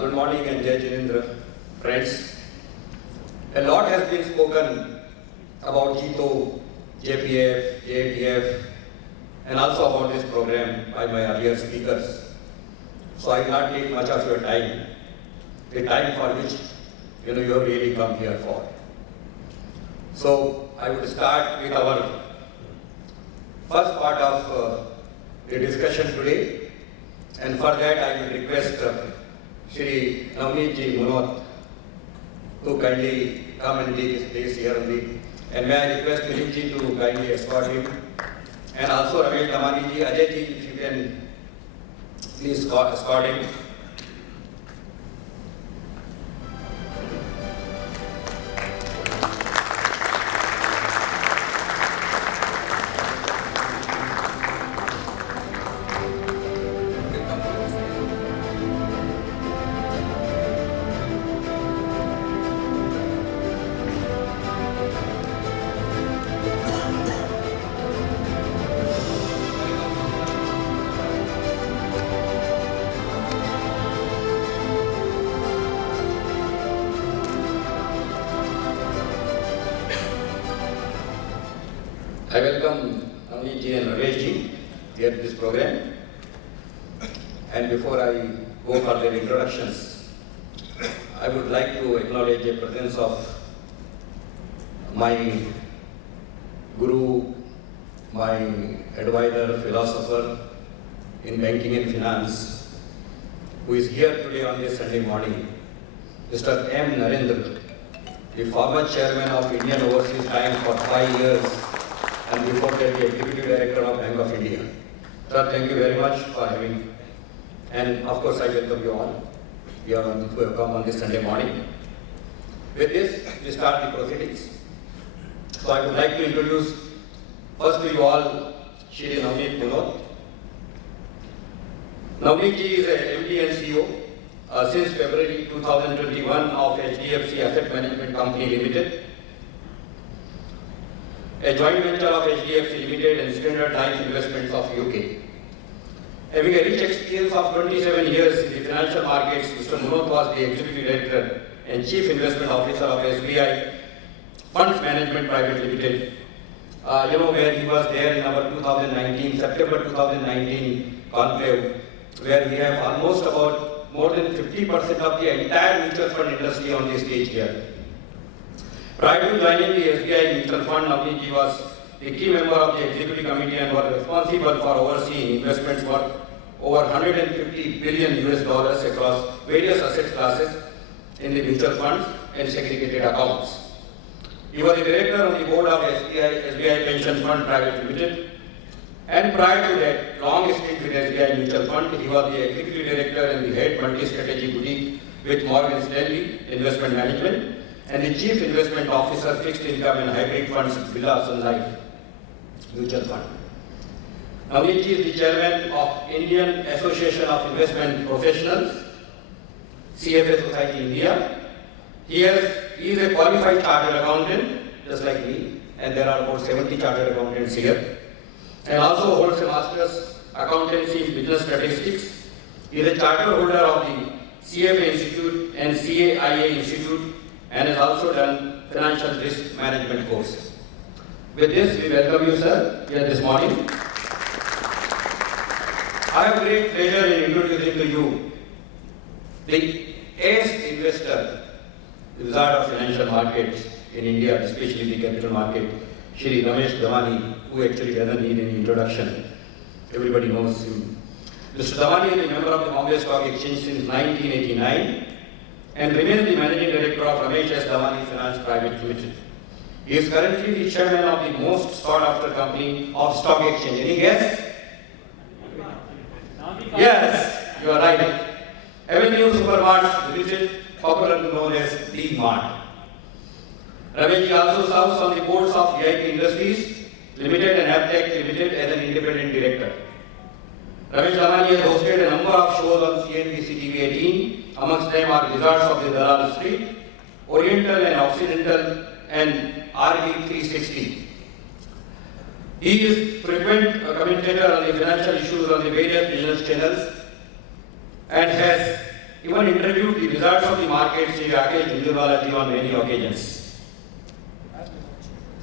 Good morning and Jai Jinendra, friends. A lot has been spoken about GITO, JPF, JATF, and also about this program by my earlier speakers. So I will not take much of your time, the time for which you have really come here for. So I would start with our first part of the discussion today, and for that I will request Shri Navneet Ji Munot to kindly come and take his place here only. And may I request Dilip Ji to kindly escort him. And also Ramesh Damani Ji, Ajay Ji, if you can please escort him. I welcome Navneet Ji and Ramesh Ji here to this program. And before I go for their introductions, I would like to acknowledge the presence of my guru, my advisor, philosopher in banking and finance, who is here today on this Sunday morning, Mr. M. Narendra, the former chairman of Indian Overseas Bank for 5 years, and before that the Executive Director of Bank of India. Sir, thank you very much for having, and of course I welcome you all who have come on this Sunday morning. With this, we start the proceedings. So I would like to introduce first to you all Shri Navneet Munot. Navneet Ji is a MD and CEO since February 2021 of HDFC Asset Management Company Limited, a joint venture of HDFC Limited and Standard Life Investments of UK. Having a rich experience of 27 years in the financial markets, Mr. Munot was the Executive Director and Chief Investment Officer of SBI Funds Management Private Limited. Where he was there in our September 2019 conclave, where we have almost about more than 50% of the entire mutual fund industry on the stage here. Prior to joining the SBI Mutual Fund, Navneet Ji was the key member of the Executive Committee and was responsible for overseeing investments worth over $150 billion across various asset classes in the mutual funds and segregated accounts. He was the director on the board of SBI Pension Fund Private Limited, and prior to that long stint with SBI Mutual Fund, he was the Executive Director and the Head Multi-Strategy Boutique with Morgan Stanley Investment Management, and the Chief Investment Officer, Fixed Income and Hybrid Funds, Birla Sun Life Mutual Fund. Navneet Ji is the Chairman of Indian Association of Investment Professionals, CFA Society India. He is a qualified chartered accountant, just like me, and there are about 70 chartered accountants here, and also holds a Master's Accountancy in Business Statistics. He is a charter holder of the CFA Institute and CAIA Institute, and has also done financial risk management courses. With this, we welcome you, sir, here this morning. I have great pleasure in introducing to you the ace investor, the wizard of financial markets in India, especially the capital market, Shri Ramesh Damani, who actually doesn't need any introduction. Everybody knows him. Mr. Damani is a member of the Bombay Stock Exchange since 1989. And remains the Managing Director of Ramesh S. Damani Finance Private Limited. He is currently the Chairman of the most sought after company of Stock Exchange. Any guess? Yes, you are right. Avenue Supermarts Limited, popularly known as D-Mart. Ramesh also serves on the boards of VIP Industries Limited and Aptech Limited as an independent director. Ramesh Damani has hosted a number of shows on CNBC TV 18. Amongst them are Wizards of the Dalal Street, Oriental and Occidental, and RB360. He is frequent commentator on the financial issues on the various business channels and has even interviewed the wizards of the market, Sri Rakesh Jhunjhunwala ji, on many occasions.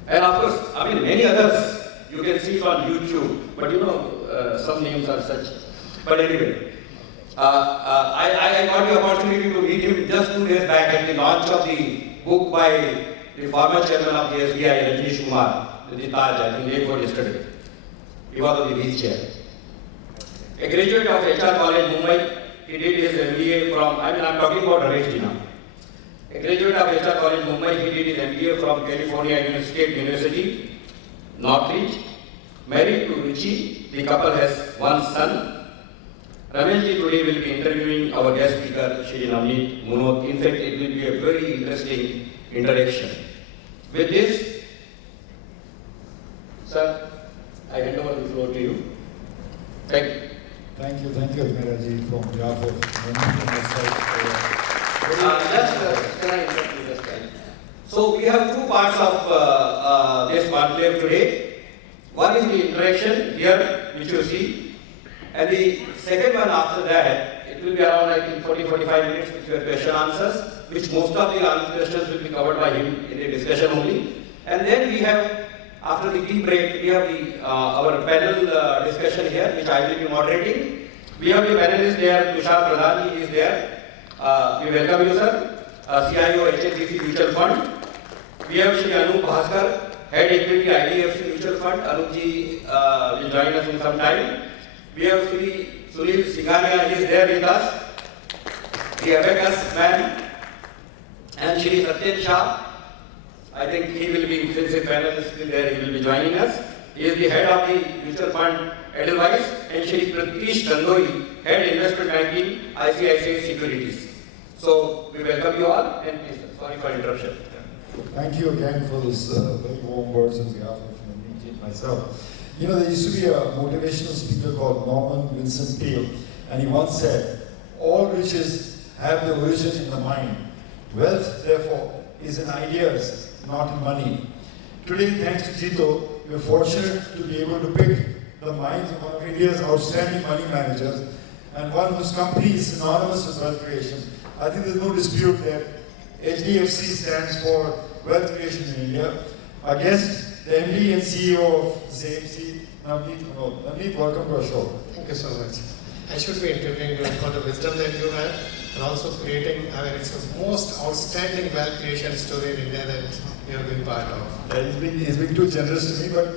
And of course, I mean, many others, you can see it on YouTube, but you know, some names are such. But anyway, I got the opportunity to meet him just 2 days back at the launch of the book by the former chairman of the SBI, Rajneesh Kumar, the Taj, I think day before yesterday. He was on the wheelchair. A graduate of HR College, Mumbai, he did his MBA from, I'm talking about Ramesh ji now. A graduate of HR College, Mumbai, he did his MBA from California State University, Northridge. Married to Ruchi, the couple has one son. Ramesh ji today will be interviewing our guest speaker, Shri Navneet Munot. In fact, it will be a very interesting interaction. With this, sir, I hand over the floor to you. Thank you. Thank you, Ajmera ji, from behalf of Navneet and myself. Can I interrupt you just time? So we have two parts of this conclave today. One is the interaction here, which you see, and the second one after that, it will be around I think 40-45 minutes with your question answers, which most of the questions will be covered by him in the discussion only. And then we have, after the tea break, we have the our panel discussion here, which I will be moderating. We have the panelists there, Tushar Pradhan ji is there. We welcome you, sir. CIO HSBC Mutual Fund. We have Shri Anup Bhaskar, Head Equity IDFC Mutual Fund. Anup ji will join us in some time. We have Shri Sunil Singhania, he is there with us, the abacus man. And Shri Satyen Shah, I think he will be, since his panel is still there, he will be joining us. He is the head of the Mutual Fund Edelweiss. And Shri Pratish Tandoi, Head Investment Banking, ICICI Securities. So we welcome you all, and please, sorry for interruption. Thank you again for this very warm words on behalf of Navneet and myself. You know, there used to be a motivational speaker called Norman Vincent Peale, and he once said, all riches have their origin in the mind. Wealth, therefore, is in ideas, not in money. Today, thanks to Jito, we are fortunate to be able to pick the minds of one of India's outstanding money managers, and one whose company is synonymous with wealth creation. I think there's no dispute that HDFC stands for wealth creation in India. Our guest, the MD and CEO of CMC, Navneet Munot. Navneet, welcome to our show. Thank you so much. I should be interviewing you for the wisdom that you have, and also creating, it's the most outstanding wealth creation story in India that you have been part of. He's been too generous to me, but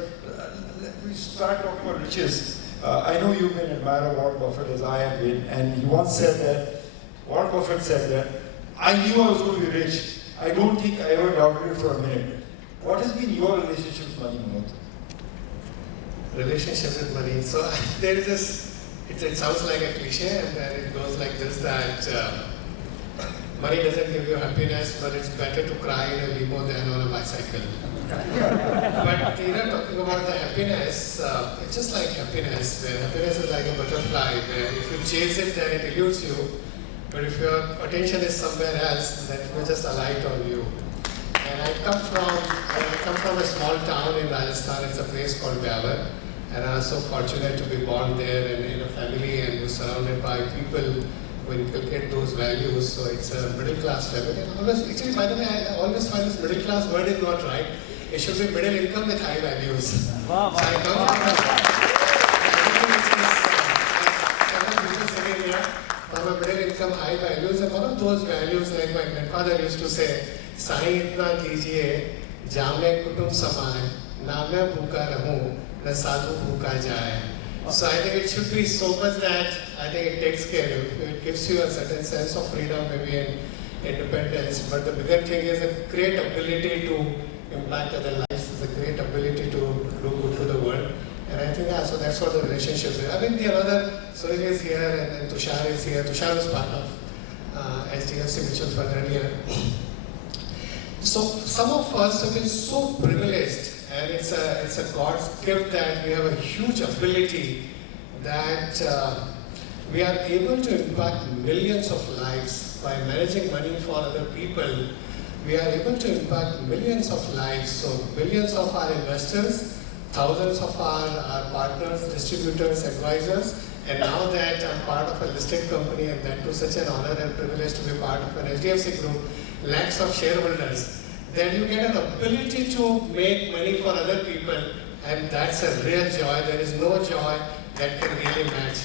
let me start talking about riches. I know you've been an admirer of Warren Buffett as I have been, and he once said that, Warren Buffett said that, I knew I was going to be rich. I don't think I ever doubted it for a minute. What has been your relationship with money, Munot? Relationship with money. So there is this, it sounds like a cliche, and then it goes like this, that money doesn't give you happiness, but it's better to cry in a limo than on a bicycle. But talking about the happiness, it's just like happiness, where happiness is like a butterfly, where if you chase it, then it eludes you. But if your attention is somewhere else, then it will just alight on you. And I come from a small town in Rajasthan. It's a place called Byawar, and I was so fortunate to be born there and in a family and was surrounded by people who inculcate those values. So it's a middle class family. And actually, by the way, I always find this middle class word is not right. It should be middle income with high values. Wow. So I come from a middle income, high values, and one of those values, like my grandfather used to say, Sai itna kijiye, jame kutum samay, na main bhuka rahu, na sadhu bhuka jaye. So I think it should be so much that I think it takes care of you. It gives you a certain sense of freedom, maybe and independence. But the bigger thing is a great ability to impact other lives, is a great ability to do good to the world. And I think, so that's what the relationship is. I mean, the other, Sunil is here and Tushar is here. Tushar was part of HDFC Mutual Fund earlier. So some of us have been so privileged, and it's a God's gift that we have a huge ability that we are able to impact millions of lives by managing money for other people. We are able to impact millions of lives. So millions of our investors, thousands of our partners, distributors, advisors, And now that I'm part of a listed company, and that too such an honor and privilege to be part of an HDFC group, lakhs of shareholders, then you get an ability to make money for other people, and that's a real joy. There is no joy that can really match.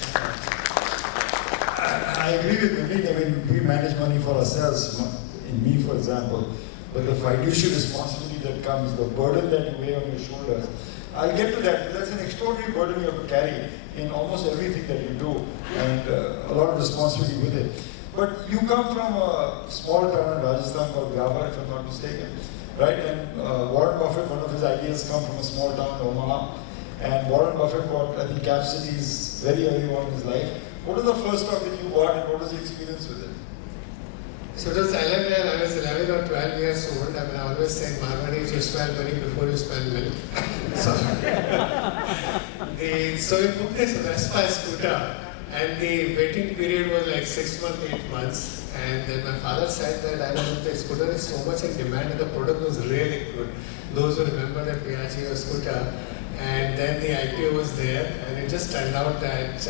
I agree with Vivek. I mean, we manage money for ourselves, in me for example, but the fiduciary responsibility that comes, the burden that you weigh on your shoulders, I'll get to that. That's an extraordinary burden you have to carry in almost everything that you do, and a lot of responsibility with it. But you come from a small town in Rajasthan called Gaba, if I'm not mistaken, right? And Warren Buffett, one of his ideas come from a small town in Omaha. And Warren Buffett bought, I think, Cap Cities very early on in his life. What was the first stock that you bought, and what was the experience with it? So it was when I was 11 or 12 years old. I mean, I always say, Marwadis, you spend money before you spend milk. So we booked this Vespa scooter, and the waiting period was like 6 months, 8 months. And then my father said that I don't know, the scooter is so much in demand, and the product was really good. Those who remember that Piaggio scooter. And then the IPO was there, and it just turned out that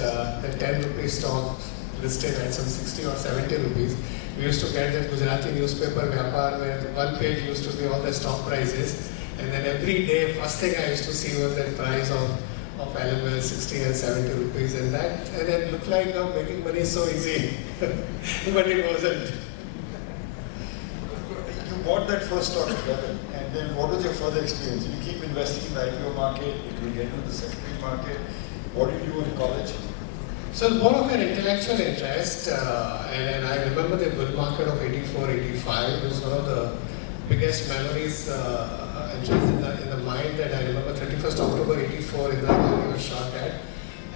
the 10 rupee stock listed at some 60 or 70 rupees. We used to get that Gujarati newspaper Vyapar, where the one page used to be all the stock prices, and then every day, first thing I used to see was that price of LML 60 and 70 rupees, and it looked like making money is so easy, but it wasn't. You bought that first stock at 11, and then what was your further experience? You keep investing in the IPO market, you get into the secondary market. What did you do in college? So it's more of an intellectual interest, and I remember the bull market of 84, 85. It was one of the biggest memories in the mind, that I remember 31st October 84, Indira Gandhi was shot at,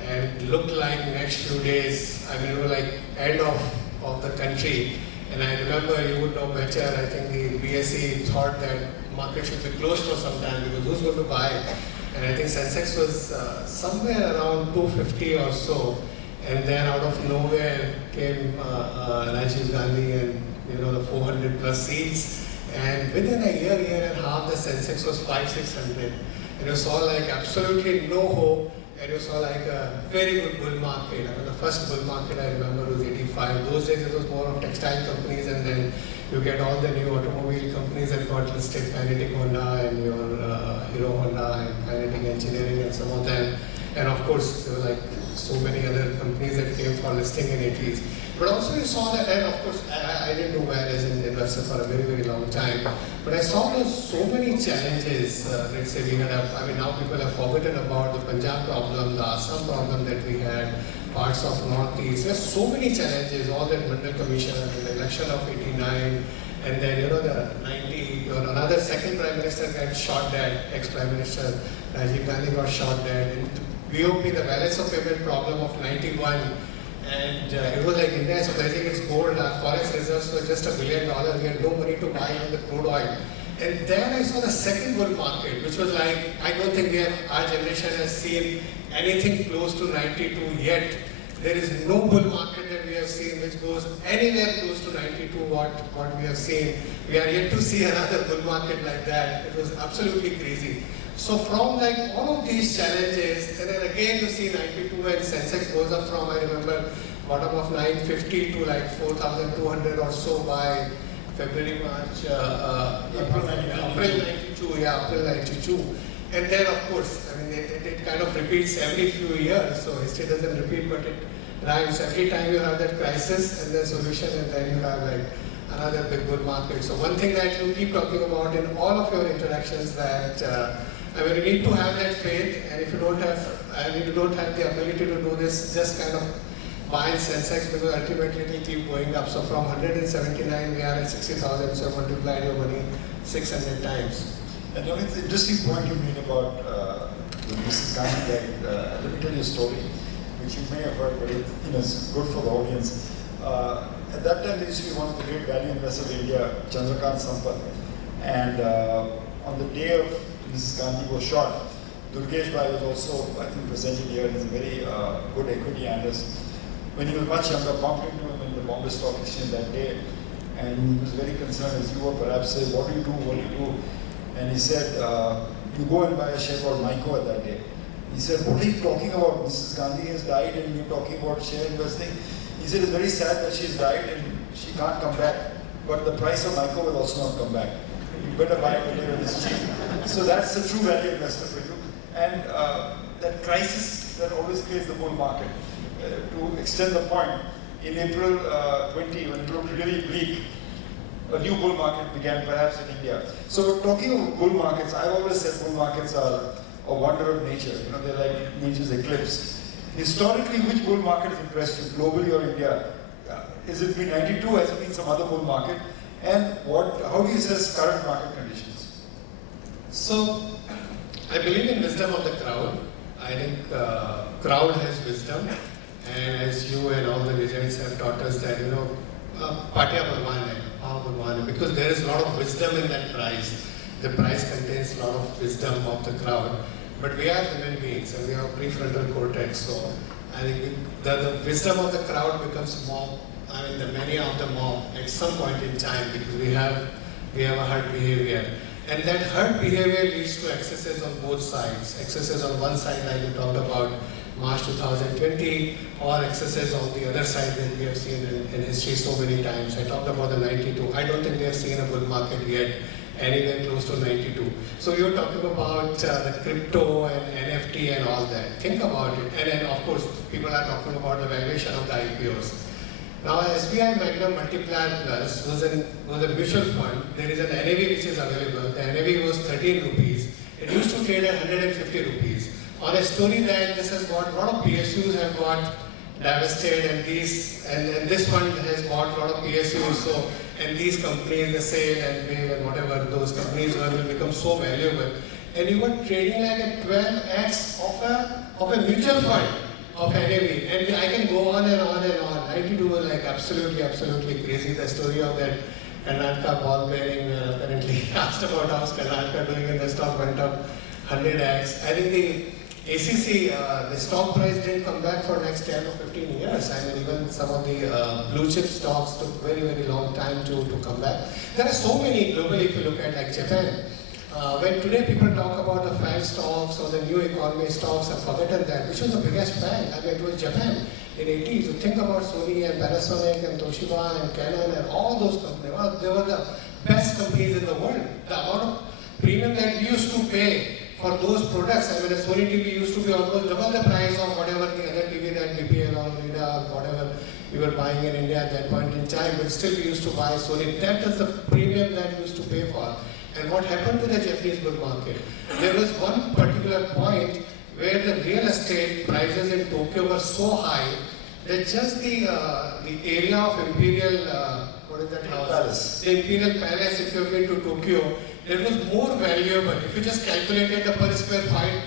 and looked like next few days, I mean, it was like end of the country. And I remember, you would know better, I think the BSE thought that market should be closed for some time because who's going to buy? And I think Sensex was somewhere around 250 or so. And then out of nowhere came Rajiv Gandhi and the 400 plus seats. And within a year and a half, the Sensex was 500-600. And you saw like absolutely no hope. And you saw like a very good bull market. I mean, the first bull market I remember was 85. Those days it was more of textile companies, and then you get all the new automobile companies that got listed, Kinetic Honda and your Hero Honda and Kinetic Engineering and some of them. And of course, there were like so many other companies that came for listing in 80s. But also you saw that, and of course, I didn't do well as an investor for a very, very long time. But I saw there so many challenges. Let's say we had, now people have forgotten about the Punjab problem, the Assam problem that we had, parts of Northeast. There's so many challenges, all that Mandal Commission, the election of 89, and then, the 90, or another second Prime Minister got shot dead, ex-Prime Minister Rajiv Gandhi got shot dead. And BOP, the balance of payment problem of 91, and it was like India is pledging its gold, our forex reserves were just $1 billion, we had no money to buy even the crude oil. And then I saw the second bull market, which was like, I don't think our generation has seen anything close to 92 yet. There is no bull market that we have seen which goes anywhere close to 92 what we have seen. We are yet to see another bull market like that. It was absolutely crazy. So from like all of these challenges, and then again you see 92 and Sensex goes up from, I remember, bottom of 950 to like 4,200 or so by February, March, April 92, April 92. And then of course, I mean, it kind of repeats every few years, so history doesn't repeat, but it rhymes. Every time you have that crisis and then solution, and then you have like another big bull market. So one thing that you keep talking about in all of your interactions that, you need to have that faith, and if you don't have the ability to do this, just kind of buy Sensex, because ultimately it will keep going up. So from 179, we are at 60,000, so multiplied your money 600 times. And it's an interesting point you made about Mrs. Gandhi. Let me tell you a story, which you may have heard, but it's good for the audience. At that time, there used to be one of the great value investors of India, Chandrakant Sampath. And on the day of Mrs. Gandhi was shot, Durgesh Bhai was also, I think, presented here. He's a very good equity analyst. When he was much younger, bumped into him in the Bombay Stock Exchange that day, and he was very concerned, as you were perhaps, say, what do you do? And he said, you go and buy a share called Myco at that day. He said, what are you talking about? Mrs. Gandhi has died and you're talking about share investing. He said, it's very sad that she's died and she can't come back. But the price of Nyko will also not come back. You better buy it when it's cheap. So that's the true value investor for you. And that crisis that always creates the bull market. To extend the point, in April 20, when it looked really bleak, a new bull market began perhaps in India. So talking of bull markets, I've always said bull markets are a wonder of nature. You know, they're like nature's eclipse. Historically, which bull market has impressed you, globally or India? Has it been 92? Has it been some other bull market? And how do you assess current market conditions? So, I believe in wisdom of the crowd. I think crowd has wisdom. And as you and all the Vijayans have taught us that, you know, Patya Bhagwan hai, because there is a lot of wisdom in that price. The price contains a lot of wisdom of the crowd. But we are human beings and we have prefrontal cortex. So I think the wisdom of the crowd becomes mob. I mean, the many of the mob at some point in time, because we have a herd behavior. And that herd behavior leads to excesses on both sides. Excesses on one side, like we talked about March 2020, or excesses on the other side that we have seen in history so many times. I talked about the 92. I don't think we have seen a bull market yet anywhere close to 92. So you're talking about the crypto and NFT and all that. Think about it. And then of course, people are talking about the valuation of the IPOs. Now SBI Magnum Multiplier Plus was a mutual fund. There is an NAV which is available. The NAV was 13 rupees. It used to trade at 150 rupees. On a story that this has got, a lot of PSUs have got divested and this fund has bought a lot of PSUs. So, and these companies, the SAIL and Wave and whatever, those companies will become so valuable. And you were trading like a 12x of a mutual fund of NAV. And I can go on and on and on. 92 was like absolutely crazy. The story of that Karnataka ball bearing, apparently asked about how Karnataka doing and the stock went up 100x. I think the ACC, the stock price didn't come back for next 10 or 15 years. I mean, even some of the blue chip stocks took very long time to come back. There are so many globally, if you look at like Japan. When today people talk about the 5 stocks or the new economy stocks, I've forgotten that, which was the biggest bang. I mean, it was Japan in 80s. You think about Sony and Panasonic and Toshiba and Canon and all those companies. Well, they were the best companies in the world. The amount of premium that we used to pay for those products, I mean, a Sony TV used to be almost double the price of whatever the other TV that BPL or Vida or whatever we were buying in India at that point in time, but still we used to buy Sony. That is the premium that we used to pay for. And what happened to the Japanese bull market? There was one particular point where the real estate prices in Tokyo were so high that just the area of Imperial, what is that house? Palace. The Imperial Palace, if you've been to Tokyo, it was more valuable. If you just calculated the per square feet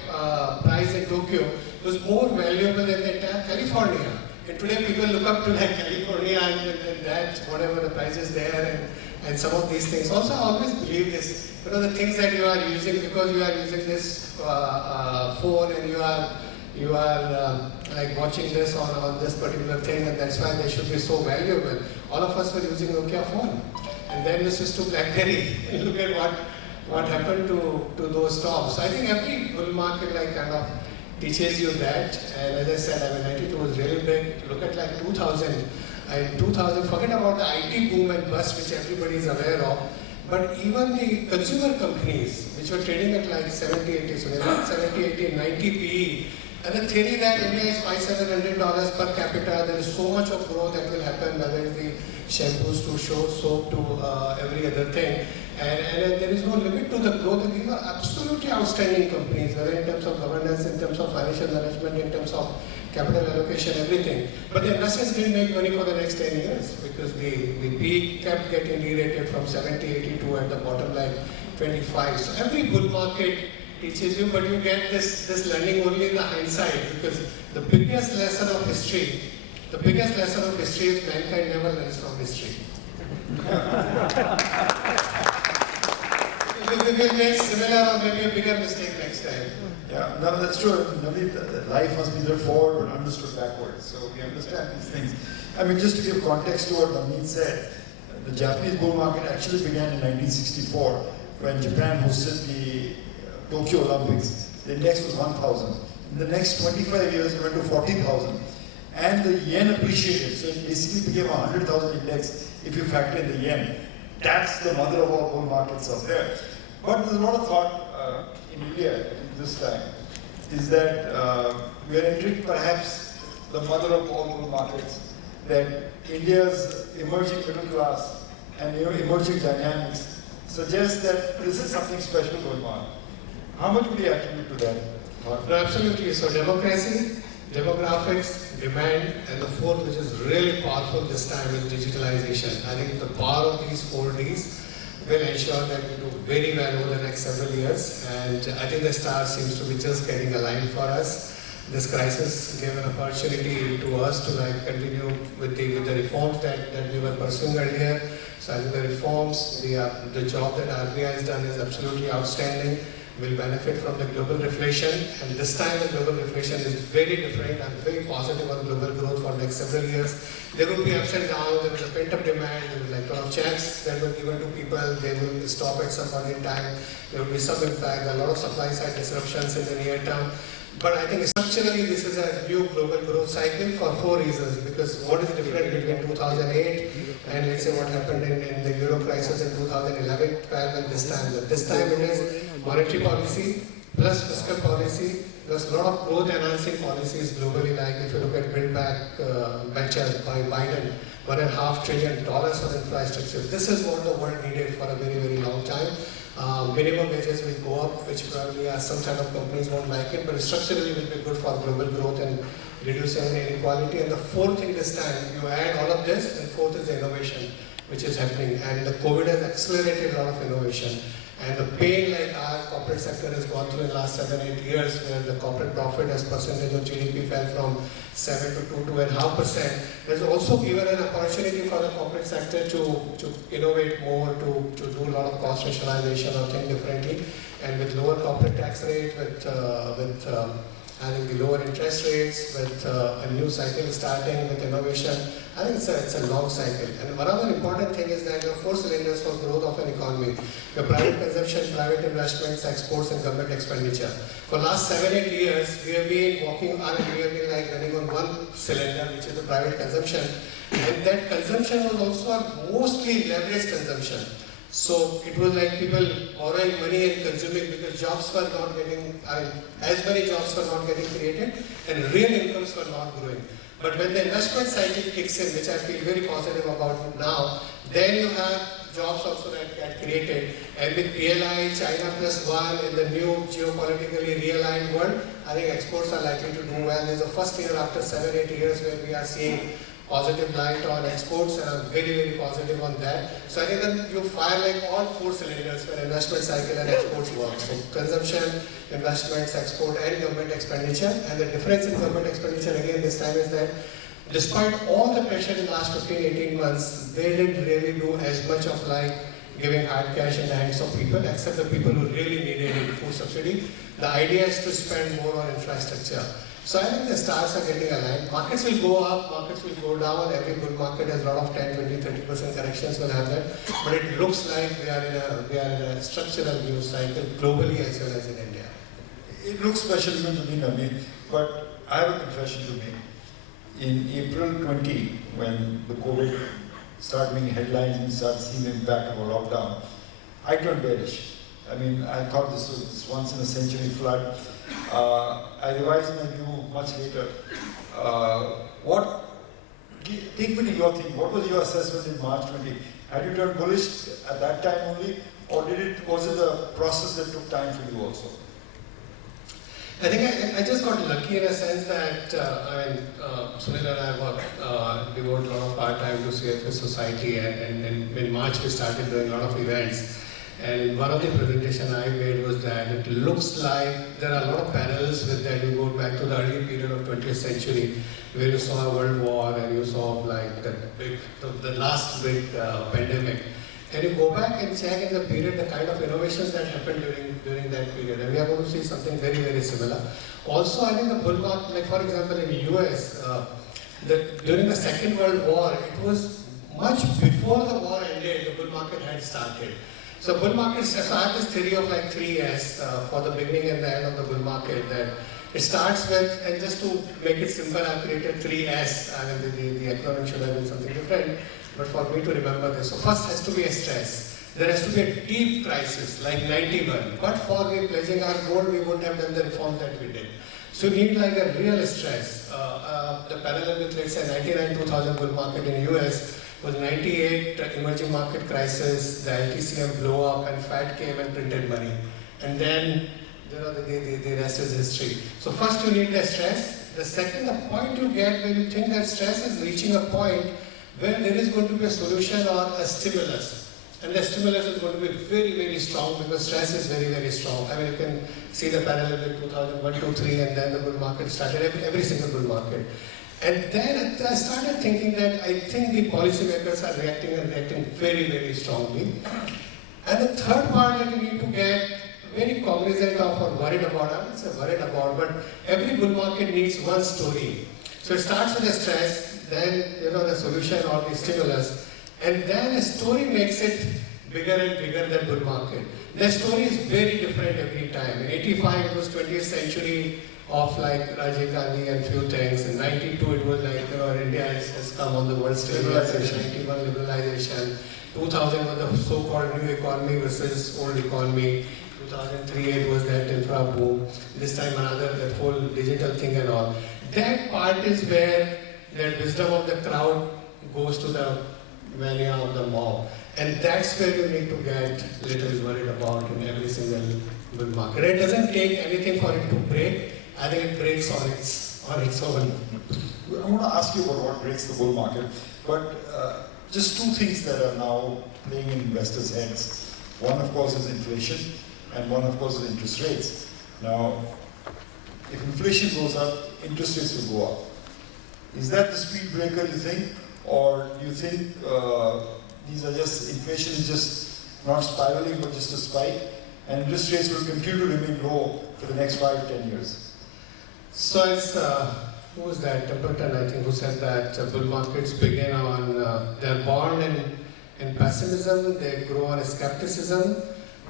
price in Tokyo, it was more valuable than the entire California. And today people look up to like California and that, whatever the price is there and some of these things. Also, I always believe this, you know, the things that you are using, because you are using this phone and you are like watching this on this particular thing, and that's why they should be so valuable. All of us were using Nokia phone. And then this is to BlackBerry. Look at what happened to those stocks. So I think every bull market like kind of teaches you that. And as I said, I mean, 92 was really big. Look at like 2000. In 2000, forget about the IT boom and bust, which everybody is aware of. But even the consumer companies, which were trading at like 70, 80, so they were 70, 80, 90 PE. And the theory that India is $500-700 per capita, there is so much of growth that will happen, whether it's the shampoos to soap to every other thing. And there is no limit to the growth. And these are absolutely outstanding companies, whether in terms of governance, in terms of financial management, in terms of capital allocation, everything. But the investors didn't make money for the next 10 years because the PE kept getting derated from 70, 82 at the bottom like 25. So every bull market teaches you, but you get this learning only in the hindsight, because the biggest lesson of history is mankind never learns from history. We will make similar or maybe a bigger mistake next time. Yeah, no, that's true. Life must be looked forward but understood backwards. So we understand these things. I mean, just to give context to what Navneet said, the Japanese bull market actually began in 1964 when Japan hosted the Tokyo Olympics. The index was 1,000. In the next 25 years, it went to 40,000. And the yen appreciated, so it basically became a 100,000 index if you factor in the yen. That's the mother of all bull markets out there. But there's a lot of thought in India this time, is that we are entering perhaps the mother of all bull markets, that India's emerging middle class and emerging dynamics suggest that this is something special going on. How much would you attribute to that? No, absolutely. So democracy, demographics, demand, and the fourth, which is really powerful this time, is digitalization. I think the power of these 4 Ds will ensure that we do very well over the next several years. And I think the star seems to be just getting aligned for us. This crisis gave an opportunity to us to continue with the reforms that we were pursuing earlier. So I think the reforms, the job that RBI has done is absolutely outstanding. Will benefit from the global reflation, and this time the global reflation is very different. I'm very positive on global growth for the next several years. There will be ups and downs, there will be pent-up demand, there will be a lot of checks that were given to people, they will stop at some point in time, there will be some impact, a lot of supply side disruptions in the near term. But I think structurally this is a new global growth cycle for 4 reasons, because what is different between 2008 and let's say what happened in the Euro crisis in 2011, 12 and this time. But this time it is monetary policy plus fiscal policy plus a lot of growth enhancing policies globally, like if you look at Build Back Better by Biden, $1.5 trillion of infrastructure. This is what the world needed for a very, very long time. Minimum wages will go up, which probably some set of companies won't like it, but structurally will be good for global growth and reducing inequality. And the fourth thing this time, you add all of this, and fourth is the innovation, which is happening. And the COVID has accelerated a lot of innovation. And the pain like our corporate sector has gone through in the last 7-8 years, where the corporate profit as percentage of GDP fell from 7 to 2.5%. There's also given an opportunity for the corporate sector to innovate more, to do a lot of cost rationalization or think differently. And with lower corporate tax rate, with I think the lower interest rates, with a new cycle starting with innovation, I think it's a long cycle. And one other important thing is that there are 4 cylinders for growth of an economy: your private consumption, private investments, exports, and government expenditure. For the last 7-8 years, we have been walking on, we have been running on one cylinder, which is the private consumption. And that consumption was also a mostly leveraged consumption. So it was like people borrowing money and consuming, because jobs were not getting, as many jobs were not getting created, and real incomes were not growing. But when the investment cycle kicks in, which I feel very positive about now, then you have jobs also that get created. And with PLI, China +1 in the new geopolitically realigned world, I think exports are likely to do well. This is the first year after 7-8 years where we are seeing positive light on exports, and I'm very, very positive on that. So I think that you fire like all 4 cylinders when investment cycle and exports work. So consumption, investments, export, and government expenditure. And the difference in government expenditure again this time is that despite all the pressure in the last 15-18 months, they didn't really do as much of giving hard cash in the hands of people, except the people who really needed it, food subsidy. The idea is to spend more on infrastructure. So I think the stars are getting aligned. Markets will go up, markets will go down. Every good market has a lot of 10, 20, 30% corrections will have that. But it looks like we are in a structural new cycle globally as well as in India. It looks special even to me, Navneet, but I have a confession to make. In April 20, when the COVID started making headlines and we started seeing the impact of a lockdown, I turned bearish. I mean, I thought this was this once in a century flood. I revised my view much later. Take me to your thing. What was your assessment in March 20? Had you turned bullish at that time only, or was it a process that took time for you also? I think I just got lucky in a sense that, Sunil and I devote a lot of our time to CFA Society, and in March we started doing a lot of events. And one of the presentations I made was that it looks like there are a lot of parallels with that. You go back to the early period of 20th century, where you saw a world war and you saw the last big pandemic. And you go back and check in the period the kind of innovations that happened during that period. And we are going to see something very, very similar. Also, I think the bull market, like for example in the US, during the Second World War, it was much before the war ended, the bull market had started. So bull markets, so I have this theory of 3S for the beginning and the end of the bull market, that It starts with, and just to make it simple, I've created 3S. I mean, the acronym should have been something different, but for me to remember this. So first has to be a stress. There has to be a deep crisis, like 91. But for we pledging our gold, we wouldn't have done the reform that we did. So you need like a real stress. The parallel with, let's say, 99-2000 bull market in US was 98 emerging market crisis, the LTCM blew up, and Fed came and printed money. And then, you know, the rest is history. So first you need the stress. The second, the point you get when you think that stress is reaching a point where there is going to be a solution or a stimulus. And the stimulus is going to be very, very strong because stress is very, very strong. I mean, you can see the parallel with 2001, 2, 3, and then the bull market started, every single bull market. And then I started thinking that I think the policymakers are reacting and reacting very, very strongly. And the third part that you need to get very cognizant of or worried about, I wouldn't say worried about, but every bull market needs one story. So it starts with the stress, then, you know, the solution or the stimulus, and then a story makes it bigger and bigger than bull market. The story is very different every time. In 85 it was 20th century of like Rajiv Gandhi and few things. In 92 it was like, you know, India has come on the world stage. 91 liberalization. 2000 was the so-called new economy versus old economy. 2003 it was that infra boom. This time another, that whole digital thing and all. That part is where the wisdom of the crowd goes to the mania of the mob. And that's where you need to get little worried about in every single bull market. It doesn't take anything for it to break. I think it breaks on its own. I want to ask you about what breaks the bull market, but just two things that are now playing in investors' heads. One, of course, is inflation, and one, of course, is interest rates. Now, if inflation goes up, interest rates will go up. Is that the speed breaker, you think? Or do you think these are just, inflation is just not spiraling, but just a spike, and interest rates will continue to remain low for the next 5-10 years? So it's, who was that? Templeton, I think, who said that bull markets begin on, they're born in pessimism, they grow on skepticism,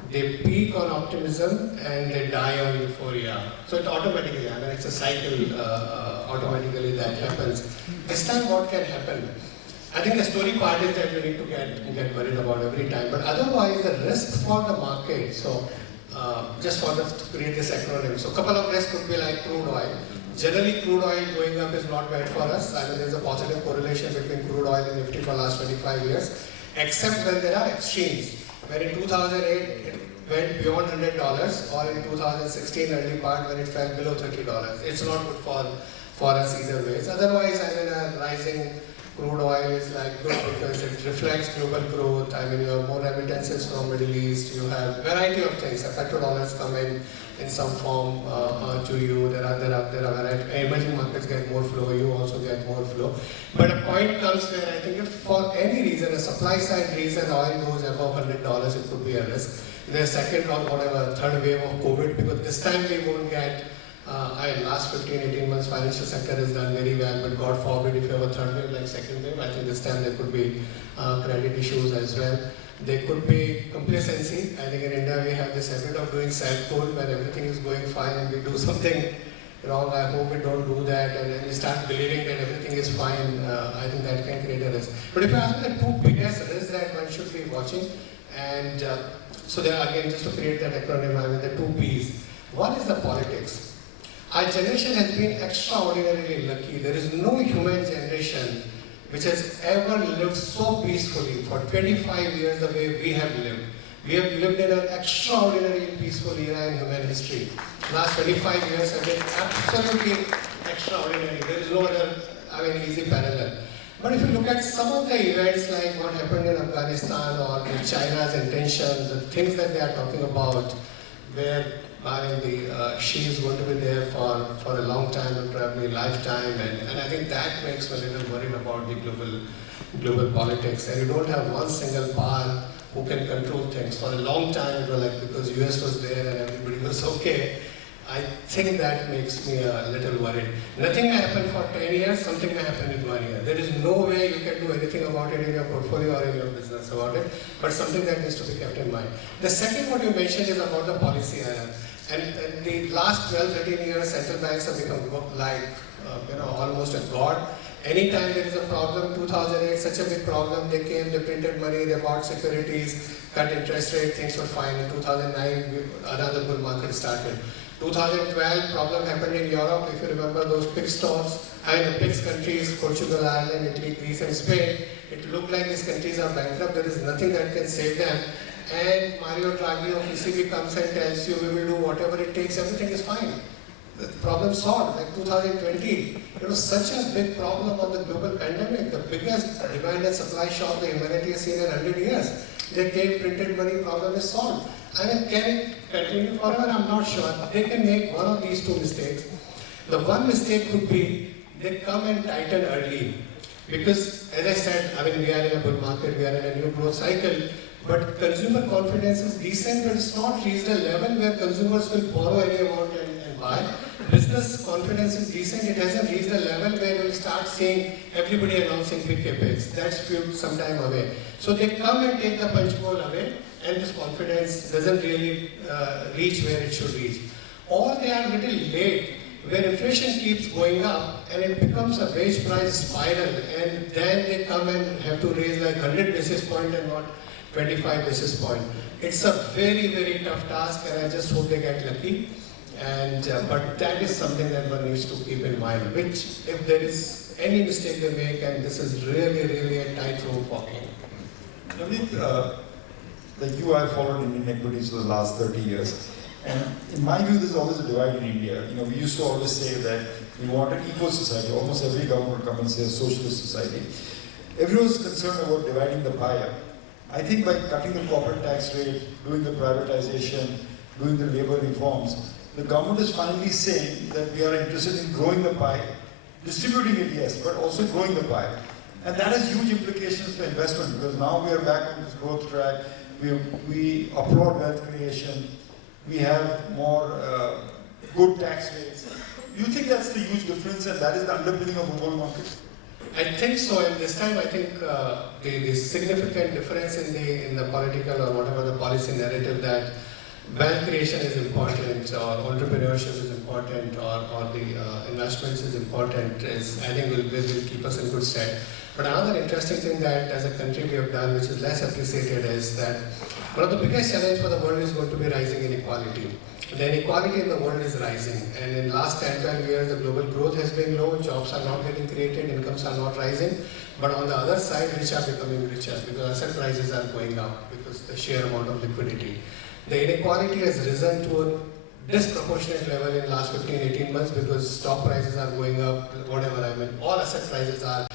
they peak on optimism, and they die on euphoria. So it automatically, I mean, it's a cycle, automatically that happens. This time what can happen? I think the story part is that we need to get worried about every time, but otherwise the risk for the market, so just for us to create this acronym. So a couple of risks could be like crude oil. Generally crude oil going up is not bad for us. I mean, there's a positive correlation between crude oil and Nifty for the last 25 years, except when there are extremes. When in 2008 it went beyond $100, or in 2016 early part when it fell below $30. It's not good for us either ways. Otherwise, I mean, a rising crude oil is like good because it reflects global growth. I mean, you have more remittances from Middle East. You have a variety of things. Petrodollars come in some form to you. There are variety. Emerging markets get more flow. You also get more flow. But a point comes where I think if for any reason, a supply side reason, oil goes above $100, it could be a risk. The second or whatever, third wave of COVID, because this time we won't get. Last 15-18 months, financial sector has done very well, but God forbid if you have a third wave like second wave, I think this time there could be credit issues as well. There could be complacency. I think in India we have this habit of doing self-cool when everything is going fine and we do something wrong. I hope we don't do that, and then we start believing that everything is fine. I think that can create a risk. But if you ask me the two biggest risks that one should be watching, and so there again, just to create that acronym, I mean the two P's. One is the politics. Our generation has been extraordinarily lucky. There is no human generation which has ever lived so peacefully for 25 years the way we have lived. We have lived in an extraordinarily peaceful era in human history. Last 25 years have been absolutely extraordinary. There is no other, easy parallel. But if you look at some of the events like what happened in Afghanistan or in China's intention, the things that they are talking about, where she is going to be there for a long time and probably a lifetime, and I think that makes me a little worried about the global politics. And you don't have one single power who can control things. For a long time it was like because US was there and everybody was okay. I think that makes me a little worried. Nothing may happen for 10 years, something may happen in 1 year. There is no way you can do anything about it in your portfolio or in your business about it, but something that needs to be kept in mind. The second what you mentioned is about the policy error. And the last 12, 13 years, central banks have become like, almost a god. Anytime there is a problem, 2008, such a big problem, they came, they printed money, they bought securities, cut interest rate, things were fine. In 2009, another bull market started. 2012, problem happened in Europe. If you remember those PIG stores, the PIGS countries, Portugal, Ireland, Italy, Greece and Spain, it looked like these countries are bankrupt. There is nothing that can save them. And Mario Draghi of ECB comes and tells you, we will do whatever it takes, everything is fine. The problem solved, like 2020. It was such a big problem on the global pandemic, the biggest demand and supply shock the humanity has seen in 100 years. They came, printed money, problem is solved. I mean, can it continue forever? I'm not sure. They can make one of these two mistakes. The one mistake could be they come and tighten early. Because, as I said, I mean, we are in a bull market, we are in a new growth cycle, but consumer confidence is decent, but it's not reached a level where consumers will borrow any amount and buy. Business confidence is decent, it hasn't reached a level where we'll start seeing everybody announcing big capex. That's few some time away. So they come and take the punch bowl away, and this confidence doesn't really reach where it should reach. Or they are a little late, where inflation keeps going up and it becomes a wage price spiral, and then they come and have to raise like 100 basis points and not 25 basis points. It's a very, very tough task, and I just hope they get lucky. And but that is something that one needs to keep in mind, which if there is any mistake they make, and this is really, really a tightrope walking. Navneet, like you, I've followed Indian equities for the last 30 years. And in my view, there's always a divide in India. You know, we used to always say that we want an equal society. Almost every government would come and say a socialist society. Everyone's concerned about dividing the pie. I think by cutting the corporate tax rate, doing the privatization, doing the labor reforms, the government is finally saying that we are interested in growing the pie, distributing it, yes, but also growing the pie. And that has huge implications for investment, because now we are back on this growth track. We applaud wealth creation. We have more good tax rates. Do you think that's the huge difference, and that is the underpinning of the world market? I think so, and this time I think the significant difference in the political or whatever the policy narrative that wealth creation is important, or entrepreneurship is important, or the investments is important, is I think will keep us in good stead. But another interesting thing that as a country we have done, which is less appreciated, is that one of the biggest challenges for the world is going to be rising inequality. The inequality in the world is rising, and in the last 10-12 years the global growth has been low, jobs are not getting created, incomes are not rising, but on the other side rich are becoming richer because asset prices are going up because the sheer amount of liquidity. The inequality has risen to a disproportionate level in the last 15-18 months because stock prices are going up, whatever, I mean, all asset prices are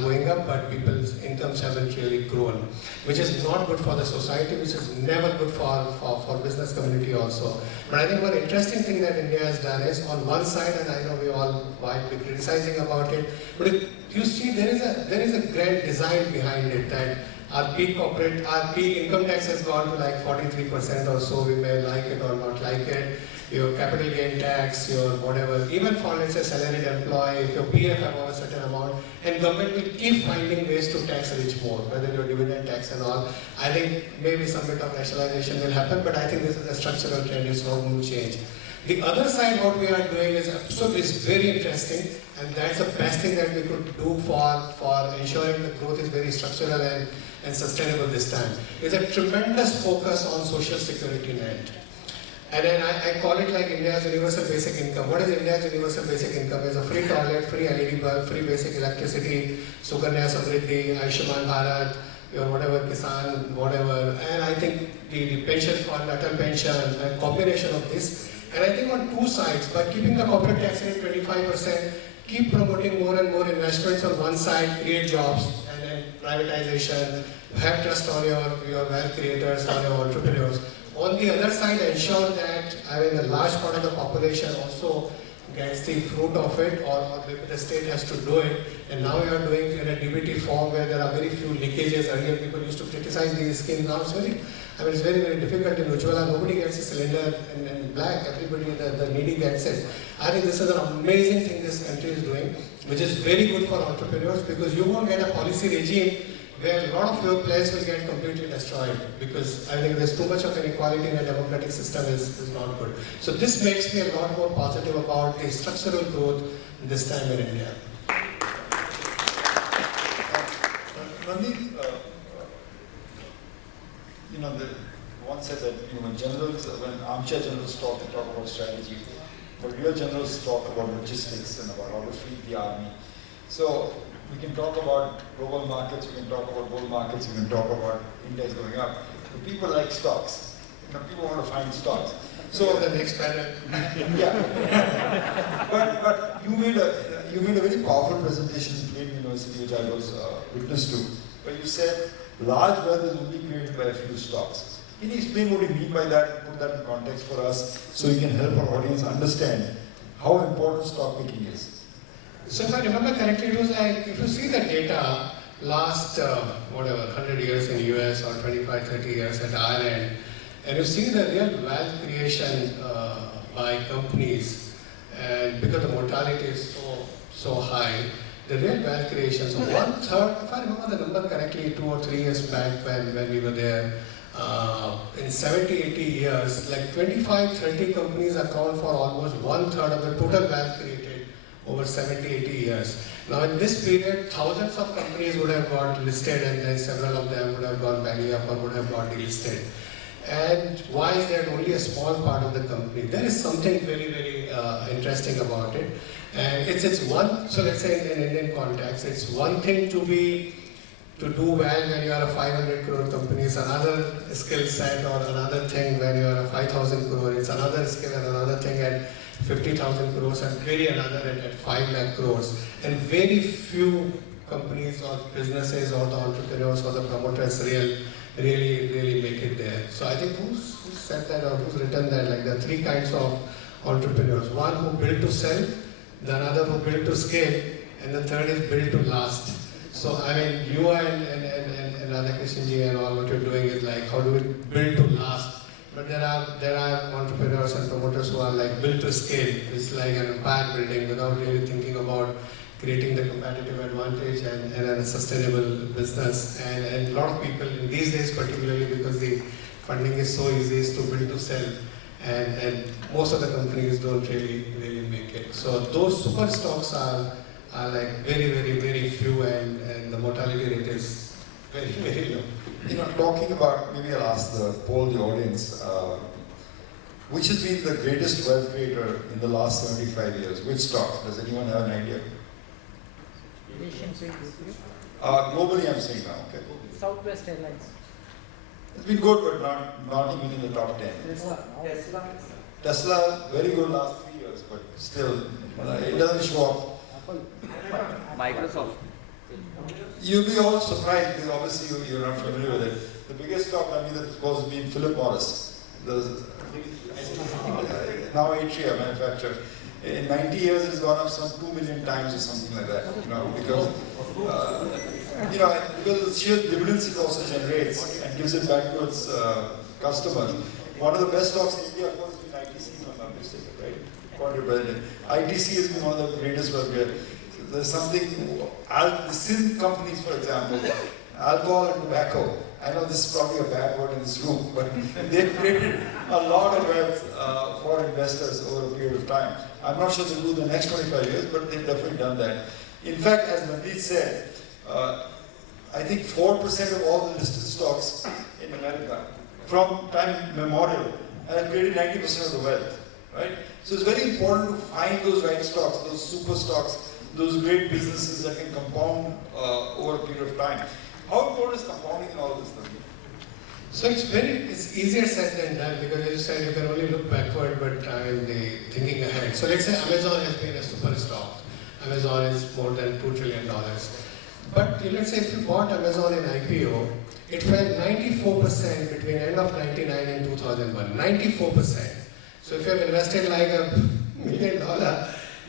going up, but people's incomes haven't really grown, which is not good for the society, which is never good for business community also. But I think one interesting thing that India has done is, on one side, and I know we all might be criticizing about it, but if you see there is a grand design behind it, that our peak income tax has gone to like 43% or so. We may like it or not like it. Your capital gain tax, your whatever, even for let's say salaried employee, if your PF above a certain amount, and government will keep finding ways to tax rich more, whether your dividend tax and all. I think maybe some bit of nationalization will happen, but I think this is a structural trend, it's not going to change. The other side, what we are doing is very interesting, and that's the best thing that we could do for ensuring the growth is very structural and sustainable this time. Is a tremendous focus on social security net. And then I call it like India's universal basic income. What is India's universal basic income? It's a free toilet, free LED bulb, free basic electricity, Sukanya Samriddhi, Ayushman Bharat, your whatever Kisan, whatever. And I think the pension fund, Atal pension, a combination of this. And I think on two sides, by keeping the corporate tax rate 25%, keep promoting more and more investments on one side, create jobs, and then privatization, have trust on your wealth creators, on your entrepreneurs. On the other side, ensure that a large part of the population also gets the fruit of it, or maybe the state has to do it. And now you are doing in a DBT form where there are very few leakages. Earlier people used to criticize these schemes. Now it's very, very difficult in Ujjwala. Nobody gets a cylinder in black. Everybody, the needy gets it. I think this is an amazing thing this country is doing, which is very good for entrepreneurs, because you won't get a policy regime where a lot of your players will get completely destroyed because I think there's too much of inequality in a democratic system is not good. So this makes me a lot more positive about the structural growth this time in India. Nandit, one said that when generals, when armchair generals talk, they talk about strategy, but real generals talk about logistics and about how to feed the army. So we can talk about global markets, we can talk about bull markets, we can talk about index going up. But people like stocks. People want to find stocks. So the next panel. Yeah. but you made a very powerful presentation in Flame University, which I was witness to, where you said large wealth is only created by a few stocks. Can you explain what you mean by that and put that in context for us so we can help our audience understand how important stock picking is? So if I remember correctly, it was like, if you see the data last, 100 years in US or 25, 30 years at Ireland, and you see the real wealth creation by companies, and because the mortality is so high, the real wealth creation, so 1/3, if I remember the number correctly, 2 or 3 years back when we were there, in 70, 80 years, like 25, 30 companies account for almost 1/3 of the total wealth created over 70, 80 years. Now in this period, thousands of companies would have got listed and then several of them would have gone belly up or would have got delisted. And why is that only a small part of the company? There is something very, very interesting about it. And it's one, so let's say in Indian context, it's one thing to do well when you are a 500 crore company, it's another skill set or another thing when you are a 5,000 crore, it's another skill and another thing at 50,000 crores and very another at 5 lakh crores. And very few companies or businesses or the entrepreneurs or the promoters really make it there. So I think who's said that or who's written that, like there are 3 kinds of entrepreneurs. One who build to sell, the another who build to scale, and the third is build to last. So I mean, you and Radhakrishnan ji and all what you're doing is like, how do we build to last? But there are entrepreneurs and promoters who are like built to scale. It's like an empire building without really thinking about creating the competitive advantage and a sustainable business. And a lot of people in these days, particularly because the funding is so easy, is to build to sell. And most of the companies don't really make it. So those super stocks are like very few and the mortality rate is very low. Talking about, maybe I'll ask the audience, which has been the greatest wealth creator in the last 75 years? Which stock? Does anyone have an idea? Globally, I'm saying now, okay? Southwest Airlines. It's been good, but not even in the top 10. Tesla, very good last 3 years, but still, it doesn't show up. Microsoft. You'll be all surprised because obviously you're not familiar with it. The biggest stock that was being Philip Morris. Now Atria manufacturer. In 90 years, it's gone up some 2 million times or something like that. Because because the sheer dividends it also generates and gives it back to its customers. One of the best stocks in India, of course, has been ITC, if I'm not mistaken, right? ITC has been one of the greatest wealth creators. There's something, the sin companies, for example, alcohol and tobacco. I know this is probably a bad word in this room, but they've created a lot of wealth for investors over a period of time. I'm not sure they'll do the next 25 years, but they've definitely done that. In fact, as Nandit said, I think 4% of all the listed stocks in America, from time memorial, have created 90% of the wealth, right? So it's very important to find those right stocks, those super stocks, those great businesses that can compound over a period of time. How important is compounding in all this stuff? So it's easier said than done because as you said, you can only look backward, but thinking ahead. So let's say Amazon has been a super stock. Amazon is more than $2 trillion. But let's say if you bought Amazon in IPO, it fell 94% between end of 99 and 2001. 94%. So if you have invested like $1 million,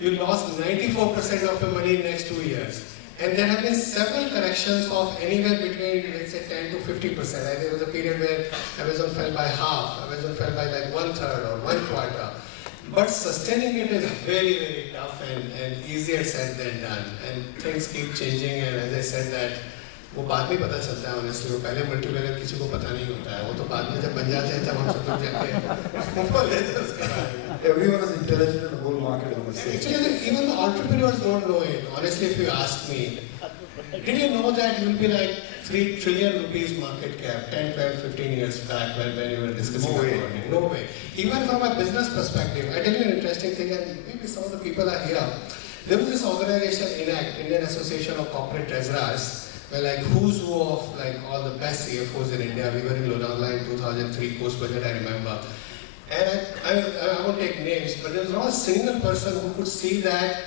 you lost 94% of your money in the next 2 years. And there have been several corrections of anywhere between, let's say, 10 to 50%. I think there was a period where Amazon fell by half, Amazon fell by like 1/3 or 1/4. But sustaining it is very tough and easier said than done. And things keep changing, and as I said that, वो बाद में पता चलता है honestly, वो पहले multivariate किसी को पता नहीं होता है, वो तो बाद में जब बन जाते हैं तब हम सब लोग जाके बोल लेते हैं उसके बारे में. Everyone is intelligent in the whole market of the same. Actually, even the entrepreneurs don't know it. Honestly, if you ask me, did you know that you will be like 3 trillion rupees market cap 10, 12, 15 years back when you were discussing No way. about it? No way. Even from a business perspective, I tell you an interesting thing, and maybe some of the people are here. There was this organization, INACT, Indian Association of Corporate Treasurers, where like who's who of like all the best CFOs in India. We were in Lonavala in 2003, post-budget, I remember. And I won't take names, but there was not a single person who could see that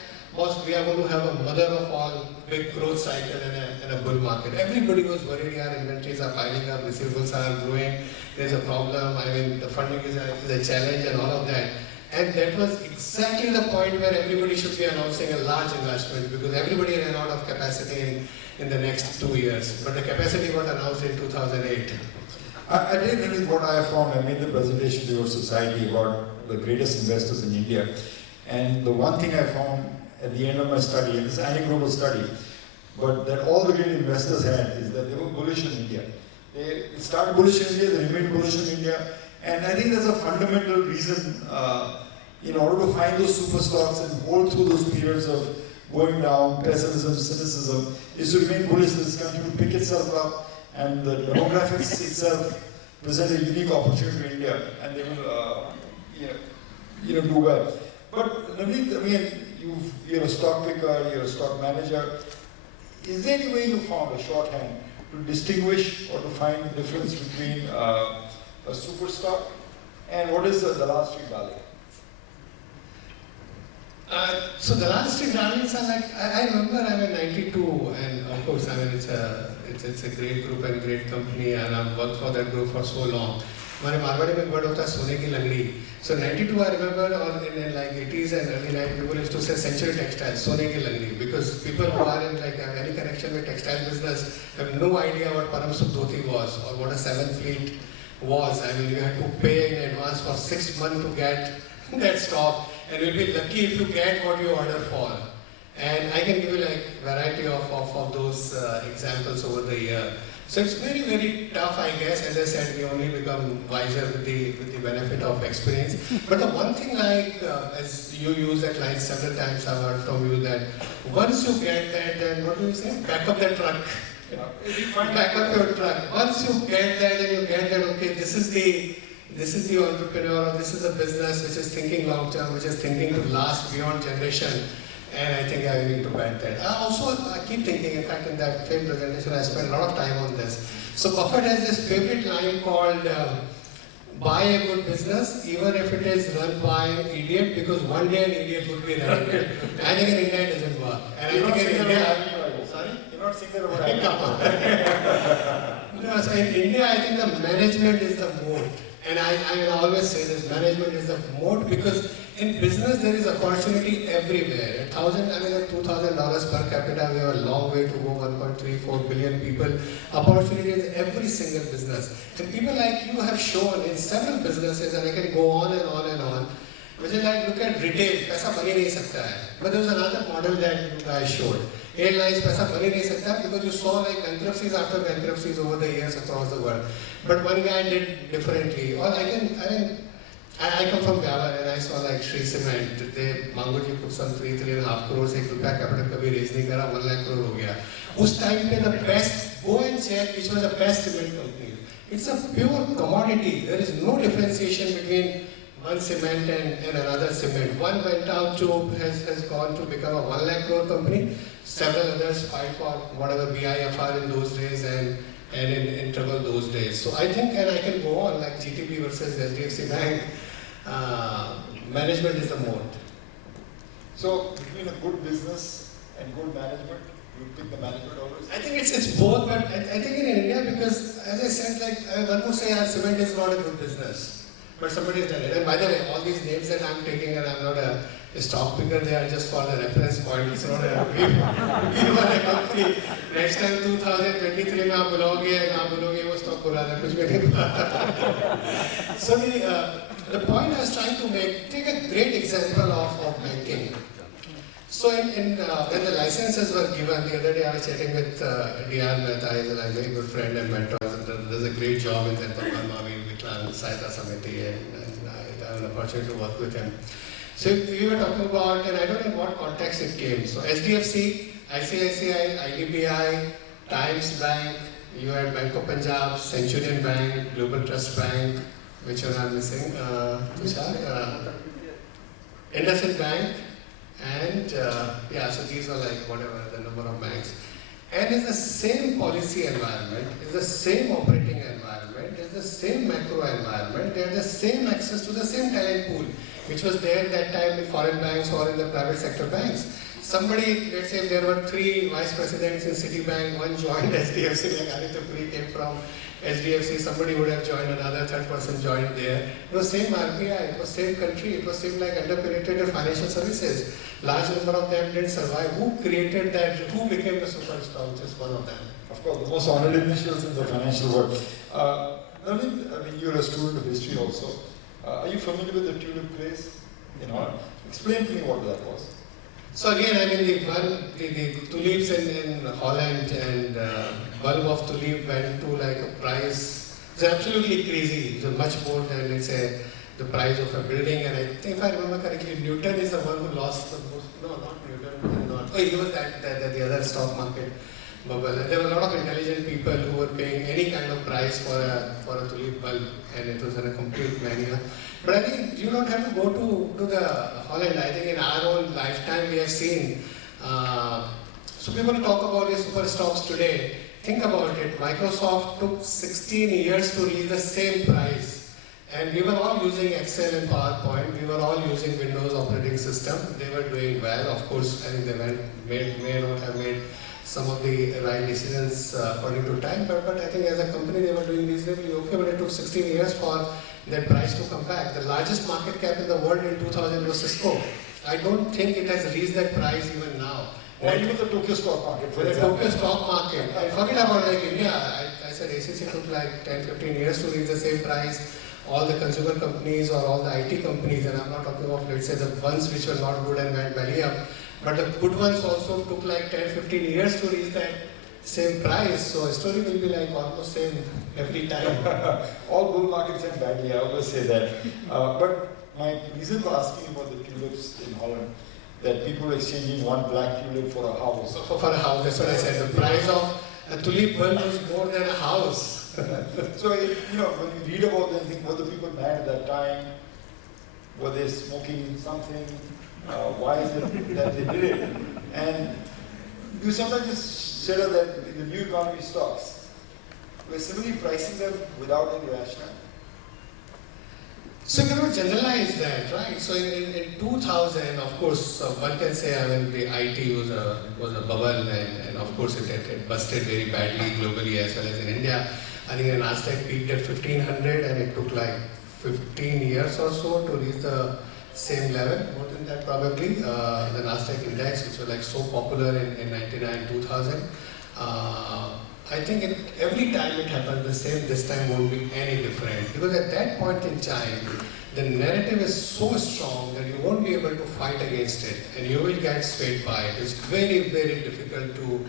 we are going to have a mother of all big growth cycle in a bull market. Everybody was worried, our inventories are piling up, receivables are growing, there's a problem, I mean, the funding is a challenge and all of that. And that was exactly the point where everybody should be announcing a large investment because everybody ran out of capacity in the next 2 years. But the capacity got announced in 2008. I did really what I found. I made the presentation to your society about the greatest investors in India. And the one thing I found at the end of my study, and this anecdotal study, but that all the great investors had is that they were bullish in India. They started bullish in India, they remained bullish in India. And I think there's a fundamental reason in order to find those super stocks and hold through those periods of going down, pessimism, cynicism, is to remain bullish in this country, to pick itself up. And the demographics itself present a unique opportunity to India, and they will, do well. But Navneet, I mean, you're a stock picker, you're a stock manager. Is there any way you found a shorthand to distinguish or to find the difference between a super stock and what is the Dalal Street Darling? So the last Street Darlings are like, I remember I'm in 92, and of course, I mean, it's a great group and great company, and I've worked for that group for so long. हमारे मारवाड़ी में word होता है सोने की लंगड़ी. So 92 I remember, or in like 80s and early 90s, people used to say Century Textiles, सोने की लंगड़ी, because people who are in like have any connection with textile business have no idea what Param Sukh Dhoti was or what a 7th Fleet was. I mean, you had to pay in advance for 6 months to get that stock, and you'll be lucky if you get what you order for. And I can give you like variety of those examples over the year. So it's very, very tough, I guess. As I said, we only become wiser with the benefit of experience. But the one thing, like as you use that line several times, I've heard from you that once you get that, then what do you say? Back up the truck. Back up your truck. Once you get that, and you get that, okay, this is the entrepreneur, or this is a business which is thinking long term, which is thinking to last beyond generation. And I think I need to bet that. I keep thinking, in fact, in that same presentation, I spent a lot of time on this. So Buffett has this favorite line called, buy a good business, even if it is run by an idiot, because one day an idiot would be running it. I think in India it doesn't work. And I think in India, sorry? You're not saying that about No, so in India, I think the management is the moat. And I always say this, management is the moat, because in business there is opportunity everywhere. At $2,000 per capita, we have a long way to go, 1.34 billion people. Opportunity is every single business. And people like you have shown in several businesses, and I can go on and on and on, which is like, look at retail, paisa bani nahi sakta hai. But there was another model that you guys showed. Airlines paisa bani nahi sakta, because you saw like bankruptcies after bankruptcies over the years across the world. But one guy did differently. Or I come from Gala, and I saw like Shree Cement. They Mangoji put some 3.5 crores, एक रुपया capital कभी raise नहीं करा, 1 lakh crore हो गया. उस time पे the best, go and check which was the best cement company. It's a pure commodity. There is no differentiation between one cement and another cement. One went out to, has gone to become a 1 lakh crore company. Several others fight for whatever BIFR in those days and in trouble those days. So I think, and I can go on, like GTB versus HDFC Bank, management is the moat. So between a good business and good management, you pick the management always? I think it's both, but I think in India, because as I said, like one would say cement is not a good business, but somebody has done it. And by the way, all these names that I'm taking, and I'm not a stock picker, they are just for the reference point. It's not a we were a company. Next time 2023 में आप बुलोगे वो stock बुरा है, कुछ भी नहीं पता. So the point I was trying to make, take a great example of banking. So when the licenses were given, the other day I was chatting with D.R. Mehta, he's a very good friend and mentor, and does a great job in that Mavi Viklan Sahayata Samiti, and I have an opportunity to work with him. So we were talking about, and I don't know in what context it came. So SDFC, ICICI, IDBI, Times Bank, you had Bank of Punjab, Centurion Bank, Global Trust Bank, which one I'm missing? Tushar? IndusInd Bank, and yeah, so these are like whatever the number of banks. And it's the same policy environment, it's the same operating environment, it's the same macro environment, they have the same access to the same talent pool, which was there at that time in foreign banks or in the private sector banks. Somebody, let's say there were 3 vice presidents in Citibank, one joined SDFC, like Aditya Puri came from SDFC, somebody would have joined, another third person joined there. It was same RBI, it was same country, it was same like under-penetrated financial services. Large number of them didn't survive. Who created that? Who became the superstar? Just one of them. Of course, the most honored initials in the financial world. Naveen, I mean, you're a student of history also. Are you familiar with the tulip craze in Holland? Explain to me what that was. So again, I mean, the tulips in Holland and bulb of tulip went to like a price. It's absolutely crazy. It's much more than, let's say, the price of a building. And I think, if I remember correctly, Newton is the one who lost the most. No, not Newton. Not. Oh, he was the other stock market bubble. And there were a lot of intelligent people who were paying any kind of price for a tulip bulb, and it was a complete mania. But I think you don't have to go to the Holland. I think in our own lifetime we have seen. So people talk about the super stocks today. Think about it. Microsoft took 16 years to reach the same price. And we were all using Excel and PowerPoint. We were all using Windows operating system. They were doing well. Of course, I think they may not have made some of the right decisions according to time. But I think as a company they were doing reasonably okay. But it took 16 years for that price to come back. The largest market cap in the world in 2000 was Cisco. I don't think it has reached that price even now. Or even the Tokyo stock market, for the example. Tokyo stock market. And forget about like India. I said ACC took like 10-15 years to reach the same price. All the consumer companies or all the IT companies, and I'm not talking of, let's say, the ones which were not good and went belly up, but the good ones also took like 10-15 years to reach that same price. So a story will be like almost same every time. All bull markets end badly, I always say that. But my reason for asking about the tulips in Holland, that people were exchanging one black tulip for a house. So for a house, that's what I said. The price of a tulip bulb was more than a house. So, you know, when you read about them, think, were the people mad at that time? Were they smoking something? Why is it that they did it? And you sometimes just said that in the new economy stocks, we're simply pricing them without any rationale. So you cannot generalize that, right? So in 2000, of course, one can say, I mean, the IT was a bubble, and of course it busted very badly globally as well as in India. I think the Nasdaq peaked at 1500, and it took like 15 years or so to reach the same level, more than that probably. The Nasdaq index, which was like so popular in 99, 2000. I think every time it happens the same, this time won't be any different. Because at that point in time, the narrative is so strong that you won't be able to fight against it, and you will get swayed by it. It's very, very difficult to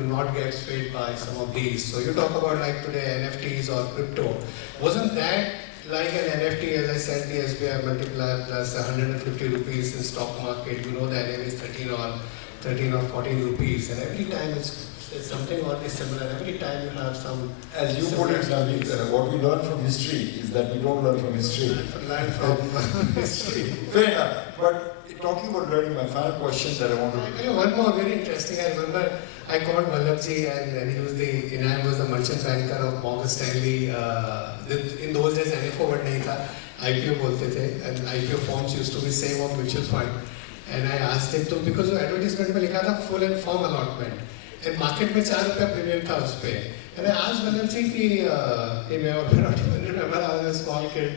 not get swayed by some of these. So you talk about like today NFTs or crypto. Wasn't that like an NFT, as I said, the SBI multiplier plus 150 rupees in stock market? You know the NAV is 13 or 14 rupees, and every time it's something oddly similar. Every time you have some. As you put it, Naveen, what we learn from history is that we don't learn from history. Learn from history. Fair enough. But talking about learning, my final question that I want to. One more very interesting. I remember I called Vallabhji, and he was Inayam was the merchant banker of Morgan Stanley. In those days, NFO word nahi tha. IPO bolte the, and IPO forms used to be same of mutual fund. And I asked him to, because the advertisement mein likha tha full and firm allotment. And market में 4 रुपया premium था उस पे. And I asked Vallabhji कि मैं और मैं not even remember I was a small kid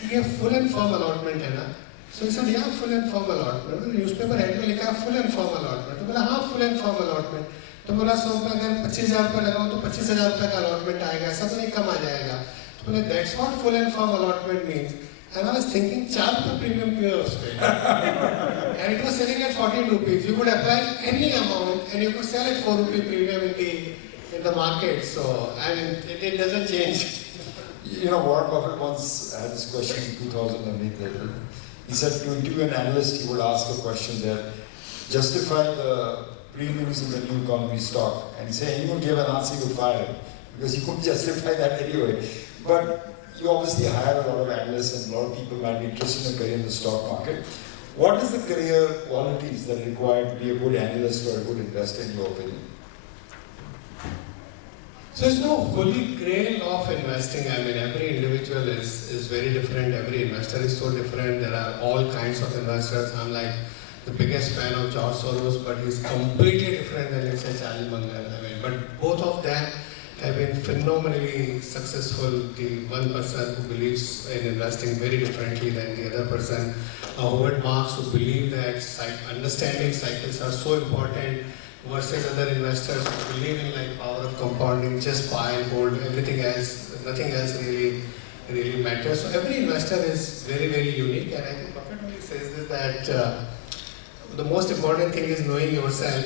कि ये full and firm allotment है ना? So he said yeah, full and firm allotment. Newspaper head में लिखा full and firm allotment. तो बोला हाँ full and firm allotment. तो बोला 100 रुपये अगर 25,000 रुपये लगाऊँ तो 25,000 रुपये का allotment आएगा. ऐसा तो नहीं कम आ जाएगा. तो बोले that's what full and firm allotment means. And I was thinking, 4 रुपए premium क्यों है उसमें? And it was selling at 14 rupees. You could apply any amount and you could sell at 4 rupee premium in the market. So, I mean, it doesn't change. You know, Warren Buffett once had this question in 2000, I mean, he said to interview an analyst, he would ask a question there, justify the premiums in the new economy stock. And he said, anyone gave an answer, you would fire him, because you couldn't justify that anyway. But you obviously hire a lot of analysts and a lot of people might be interested in a career in the stock market. What is the career qualities that are required to be a good analyst or a good investor in your opinion? So there's no holy grail of investing. I mean, every individual is very different. Every investor is so different. There are all kinds of investors. I'm like the biggest fan of George Soros, but he's completely different than, let's say, Charlie Munger. I mean, but both of them have been phenomenally successful. The one person who believes in investing very differently than the other person. Howard Marks, who believe that understanding cycles are so important, versus other investors who believe in like power of compounding, just buy and hold, everything else, nothing else really matters. So every investor is very, very unique, and I think Buffett only says this, that the most important thing is knowing yourself.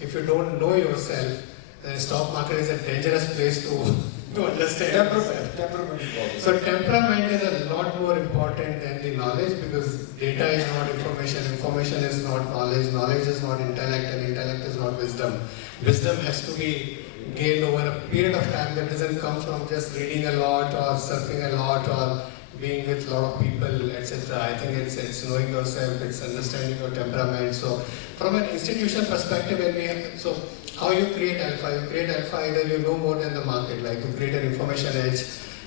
If you don't know yourself, the stock market is a dangerous place to understand. Temperament. So temperament is a lot more important than the knowledge, because data is not information, information is not knowledge, knowledge is not intellect, and intellect is not wisdom. Wisdom has to be gained over a period of time. That doesn't come from just reading a lot or surfing a lot or being with a lot of people, etc. I think it's knowing yourself, it's understanding your temperament. So from an institutional perspective, so how you create alpha? You create alpha either you know more than the market, like you create an information edge,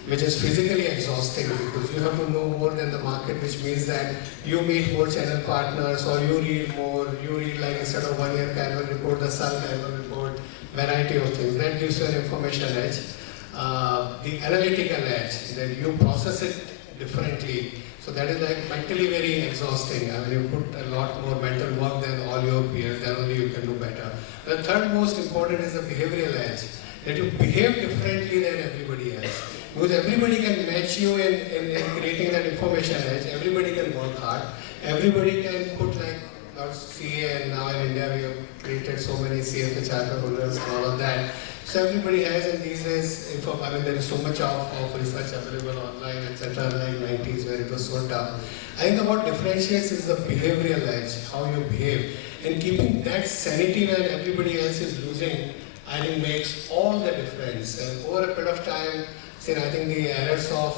which is physically exhausting because you have to know more than the market, which means that you meet more channel partners or you read more, you read like instead of 1 year annual report, the Sun annual report, variety of things. That gives you an information edge. The analytical edge, that you process it differently. So that is like mentally very exhausting. I mean, you put a lot more mental work than all your peers, then only you can do better. The third most important is the behavioral edge, that you behave differently than everybody else. Because everybody can match you in creating that information edge, everybody can work hard, everybody can put like our CA, and now in India we have created so many CFA charter holders and all of that. So everybody has, and these days, I mean, there is so much of research available online, etc. Like 90s where it was so tough. I think what differentiates is the behavioral edge, how you behave. And keeping that sanity when everybody else is losing, I think makes all the difference. And over a period of time, I think the errors of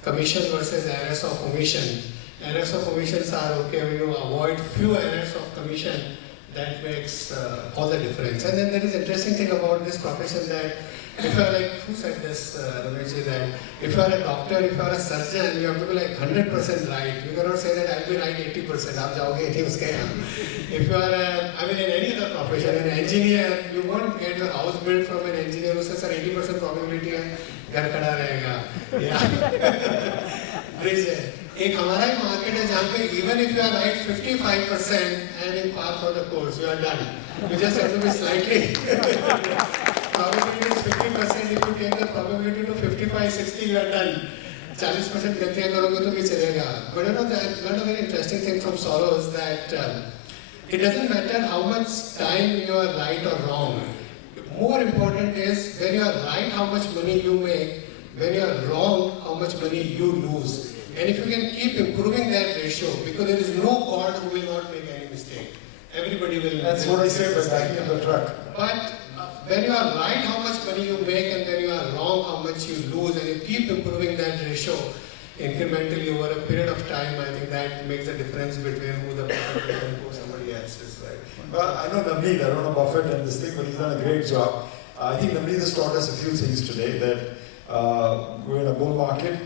commission versus errors of omission. Errors of omissions are okay when you avoid few errors of commission. That makes all the difference. And then there is interesting thing about this profession that if you are like, who said this, Rameshji, that if you are a doctor, if you are a surgeon, you have to be like 100% right. You cannot say that I'll be right 80%. आप जाओगे 80 उसके यहाँ. If you are I mean in any other profession, an engineer, you won't get your house built from an engineer who says, sir 80% probability है, घर खड़ा रहेगा. Yeah. Bridge है. एक हमारा ही मार्केट है जहाँ पे even if you are right 55% and in par for the course, you are done. You just have to be slightly. Probability is 50%. If you take the probability to 55-60, you are done. 40% गलतियाँ करोगे तो भी चलेगा. But you know that one very interesting thing from Soros that it doesn't matter how much time you are right or wrong. More important is when you are right, how much money you make. When you are wrong, how much money you lose. And if you can keep improving that ratio, because there is no God who will not make any mistake. Everybody will. That's what I said by backing up the truck. But when you are right, how much money you make, and when you are wrong, how much you lose, and you keep improving that ratio incrementally over a period of time, I think that makes the difference between who the Buffett is and who somebody else is, right? Well, I know Navneet, I don't know Buffett and this thing, but he's done a great job. I think Navneet has taught us a few things today, that we're in a bull market,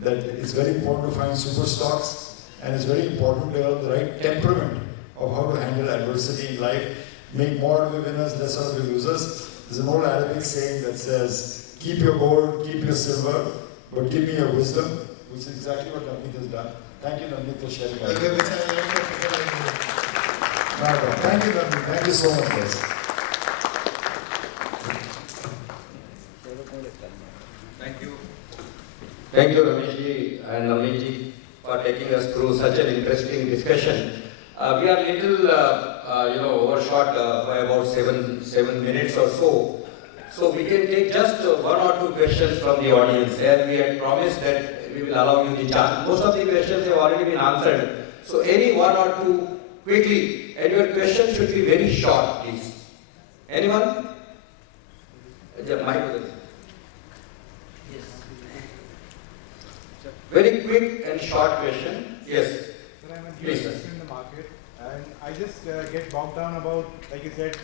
that it's very important to find super stocks, and it's very important to have the right temperament of how to handle adversity in life, make more of the winners, less of the losers. There's an old Arabic saying that says, keep your gold, keep your silver, but give me your wisdom, which is exactly what Navneet has done. Thank you, Navneet, for sharing that. Thank you, Navneet. Thank you so much, guys. Thank you. Thank you, Rameshji and Amneji, for taking us through such an interesting discussion. We are little, overshot by about seven minutes or so. So we can take just one or two questions from the audience. As we had promised that we will allow you the chance. Most of the questions have already been answered. So any one or two quickly, and your question should be very short, please. Anyone? Michael. Very quick and short question. Yes. Sir, I'm a new Please, sir. investor in the market, and I just get bogged down about, like you said,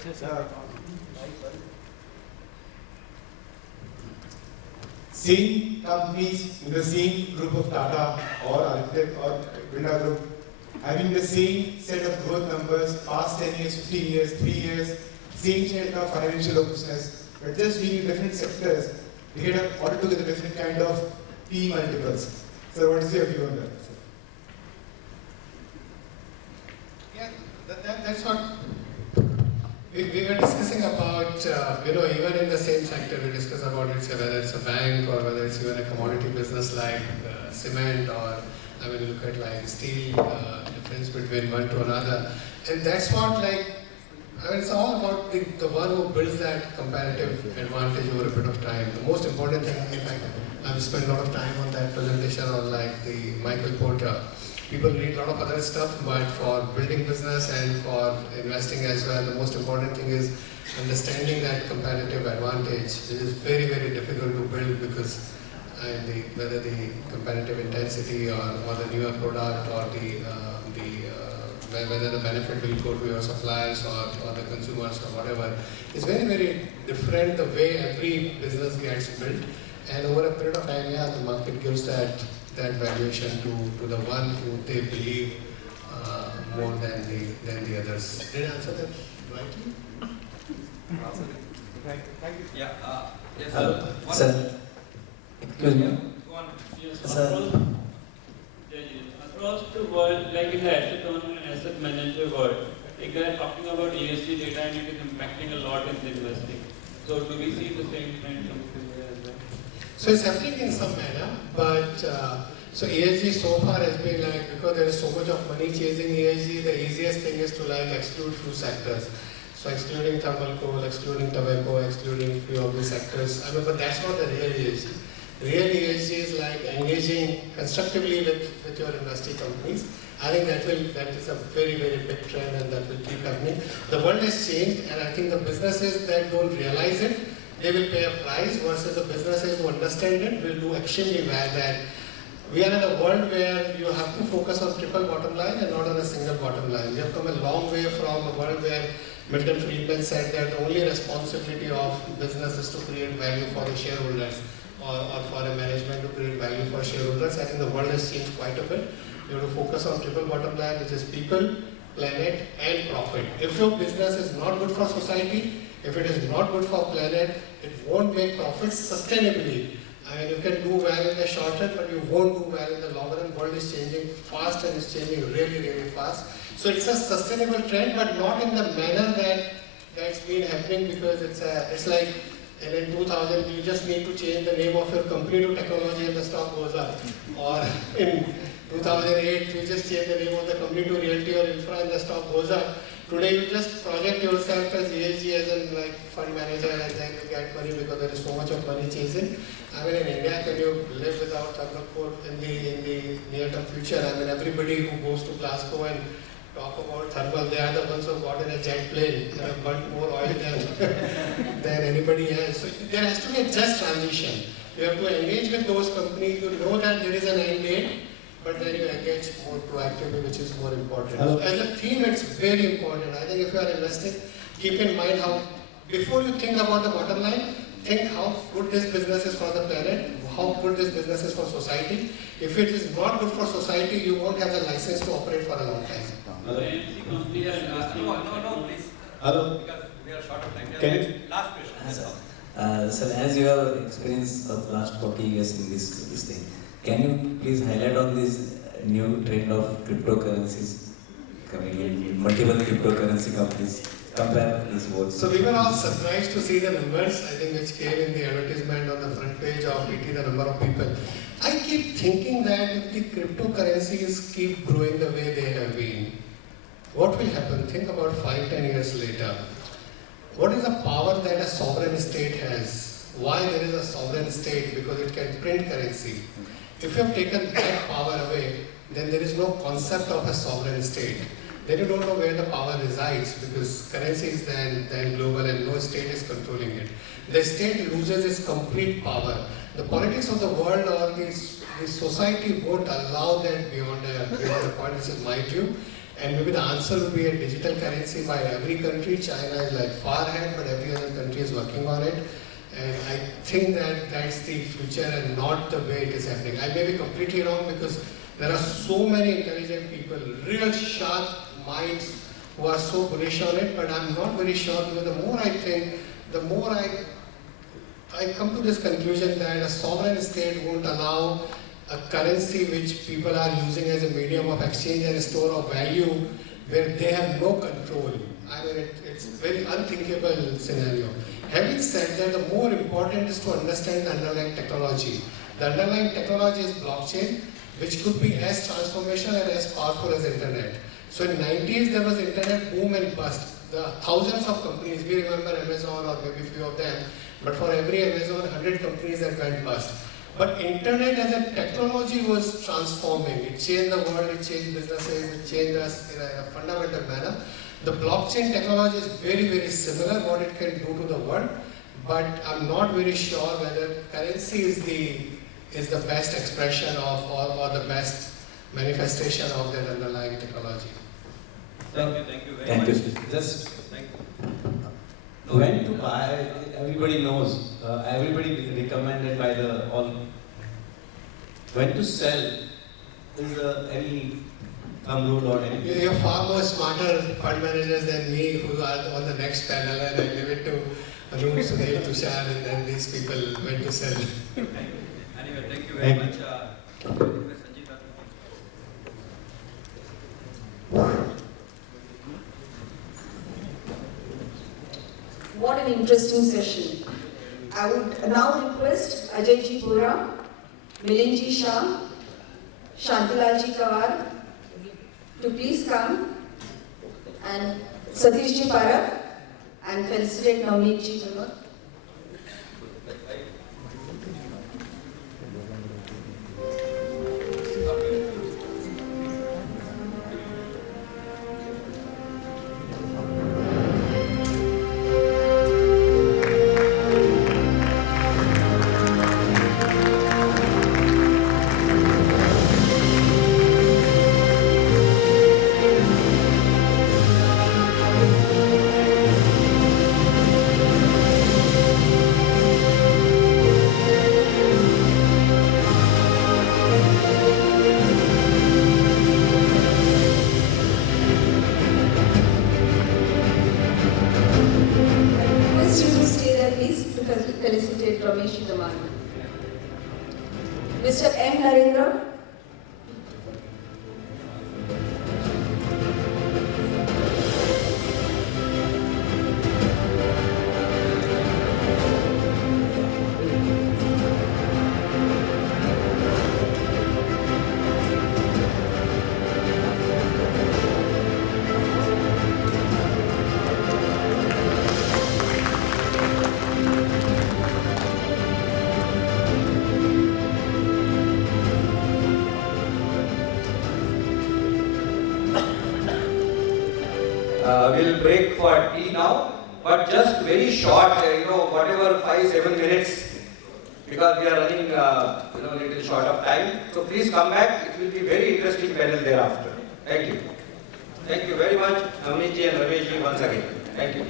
seeing companies in the same group of Tata or Architect or Birla Group having the same set of growth numbers, past 10 years, 15 years, 3 years, same set of financial robustness, but just being in different sectors, they get altogether different kind of P multiples. So what is your view on that? Yeah, that's what we were discussing about, even in the same sector, we discuss about it, say, whether it's a bank or whether it's even a commodity business like cement or, look at like steel, difference between one to another. And that's what it's all about the one who builds that comparative advantage over a bit of time. The most important thing, in fact, I've spent a lot of time on that presentation on like the Michael Porter. People read a lot of other stuff, but for building business and for investing as well, the most important thing is understanding that comparative advantage, which is very, very difficult to build because whether the comparative intensity or the newer product or whether the benefit will go to your suppliers or the consumers or whatever, is very, very different the way every business gets built. And over a period of time, the market gives that valuation to the one who they believe more than the others. Did I answer that rightly? Thank you. Yeah. Yes. Hello, sir. Excuse me. Yes, Sir. across the world, like in the asset owner and asset manager world, like they are talking about ESG data and it is impacting a lot in the investing. So do we see the same trend coming through here as well? So it's happening in some manner, but so ESG so far has been because there is so much of money chasing ESG, the easiest thing is to exclude few sectors. So excluding thermal coal, excluding tobacco, excluding few of the sectors. But that's not the real ESG. Real ESG is engaging constructively with your industry companies. I think that is a very, very big trend and that will keep happening. The world has changed and I think the businesses that don't realize it, they will pay a price versus the businesses who understand it will do extremely well. That we are in a world where you have to focus on triple bottom line and not on a single bottom line. We have come a long way from a world where Milton Friedman said that the only responsibility of business is to create value for the shareholders or for a management to create value for shareholders. I think the world has changed quite a bit. You have to focus on triple bottom line, which is people, planet and profit. If your business is not good for society, if it is not good for planet, it won't make profits sustainably. You can do well in the short run, but you won't do well in the long run. The world is changing fast and it's changing really, really fast. So it's a sustainable trend, but not in the manner that's been happening because it's like in 2000 you just need to change the name of your company to technology and the stock goes up. Or in 2008 you just change the name of the company to realty or infra and the stock goes up. Today you just project yourself as ESG as a fund manager and then you get money because there is so much of money chasing. In India, can you live without thermal coal in the near-term future? Everybody who goes to Glasgow and talk about thermal, they are the ones who got in a jet plane and have burnt more oil than anybody else. So there has to be a just transition. You have to engage with those companies. You know that there is an end date, but then you engage more proactively, which is more important. So as a theme, it's very important. I think if you are investing, keep in mind how, before you think about the bottom line, think how good this business is for the planet, how good this business is for society. If it is not good for society, you won't have the license to operate for a long time. The ANC companies are investing. No, please. Hello. Because we are short of time. Can you- Last question. That's all. Sir, as you have experience of last 40 years in this thing, can you please highlight on this new trend of cryptocurrencies coming in, multiple cryptocurrency companies? Compare these both. So we were all surprised to see the numbers, I think, which came in the advertisement on the front page. percentage of it, the number of people. I keep thinking that if the cryptocurrencies keep growing the way they have been, what will happen? Think about 5-10 years later. What is the power that a sovereign state has? Why there is a sovereign state? Because it can print currency. If you have taken that power away, then there is no concept of a sovereign state. Then you don't know where the power resides, because currency is then global and no state is controlling it. The state loses its complete power. The politics of the world or the society won't allow that beyond the point. This is my view. And maybe the answer will be a digital currency by every country. China is like far ahead, but every other country is working on it. And I think that that's the future and not the way it is happening. I may be completely wrong, because there are so many intelligent people, real sharp minds who are so bullish on it, but I'm not very sure, because the more I think, the more I come to this conclusion that a sovereign state won't allow a currency which people are using as a medium of exchange and store of value where they have no control. I mean, it's a very unthinkable scenario. Having said that, the more important is to understand the underlying technology. The underlying technology is blockchain, which could be as transformational and as powerful as internet. So in the 90s, there was internet boom and bust. The thousands of companies, we remember Amazon or maybe a few of them, but for every Amazon, 100 companies that went bust. But internet as a technology was transforming. It changed the world, it changed businesses, it changed us in a fundamental manner. The blockchain technology is very, very similar what it can do to the world, but I'm not very sure whether currency is the best expression of or the best manifestation of that underlying technology. Thank you very much. Just when to buy, everybody knows, everybody recommended by the all. When to sell, is there any thumb rule or anything? You're far more smarter fund managers than me, who are on the next panel, and I leave it to Arun, Sunil, Tushar, and these people when to sell. Anyway, thank you very much. What an interesting session. I would now request Ajay Ji Bora, Milind Ji Shah, Shantilal Ji Kawar to please come, and Satish Ji Parak, and felicitate Navneet Ji Gunot. Felicitate Ramesh Damani. Mr. M. Narendra. We'll break for tea now, but just very short, whatever 5-7 minutes, because we are running, little short of time. So please come back. It will be very interesting panel thereafter. Thank you. Thank you very much, Navneet Ji and Ramesh Ji once again. Thank you.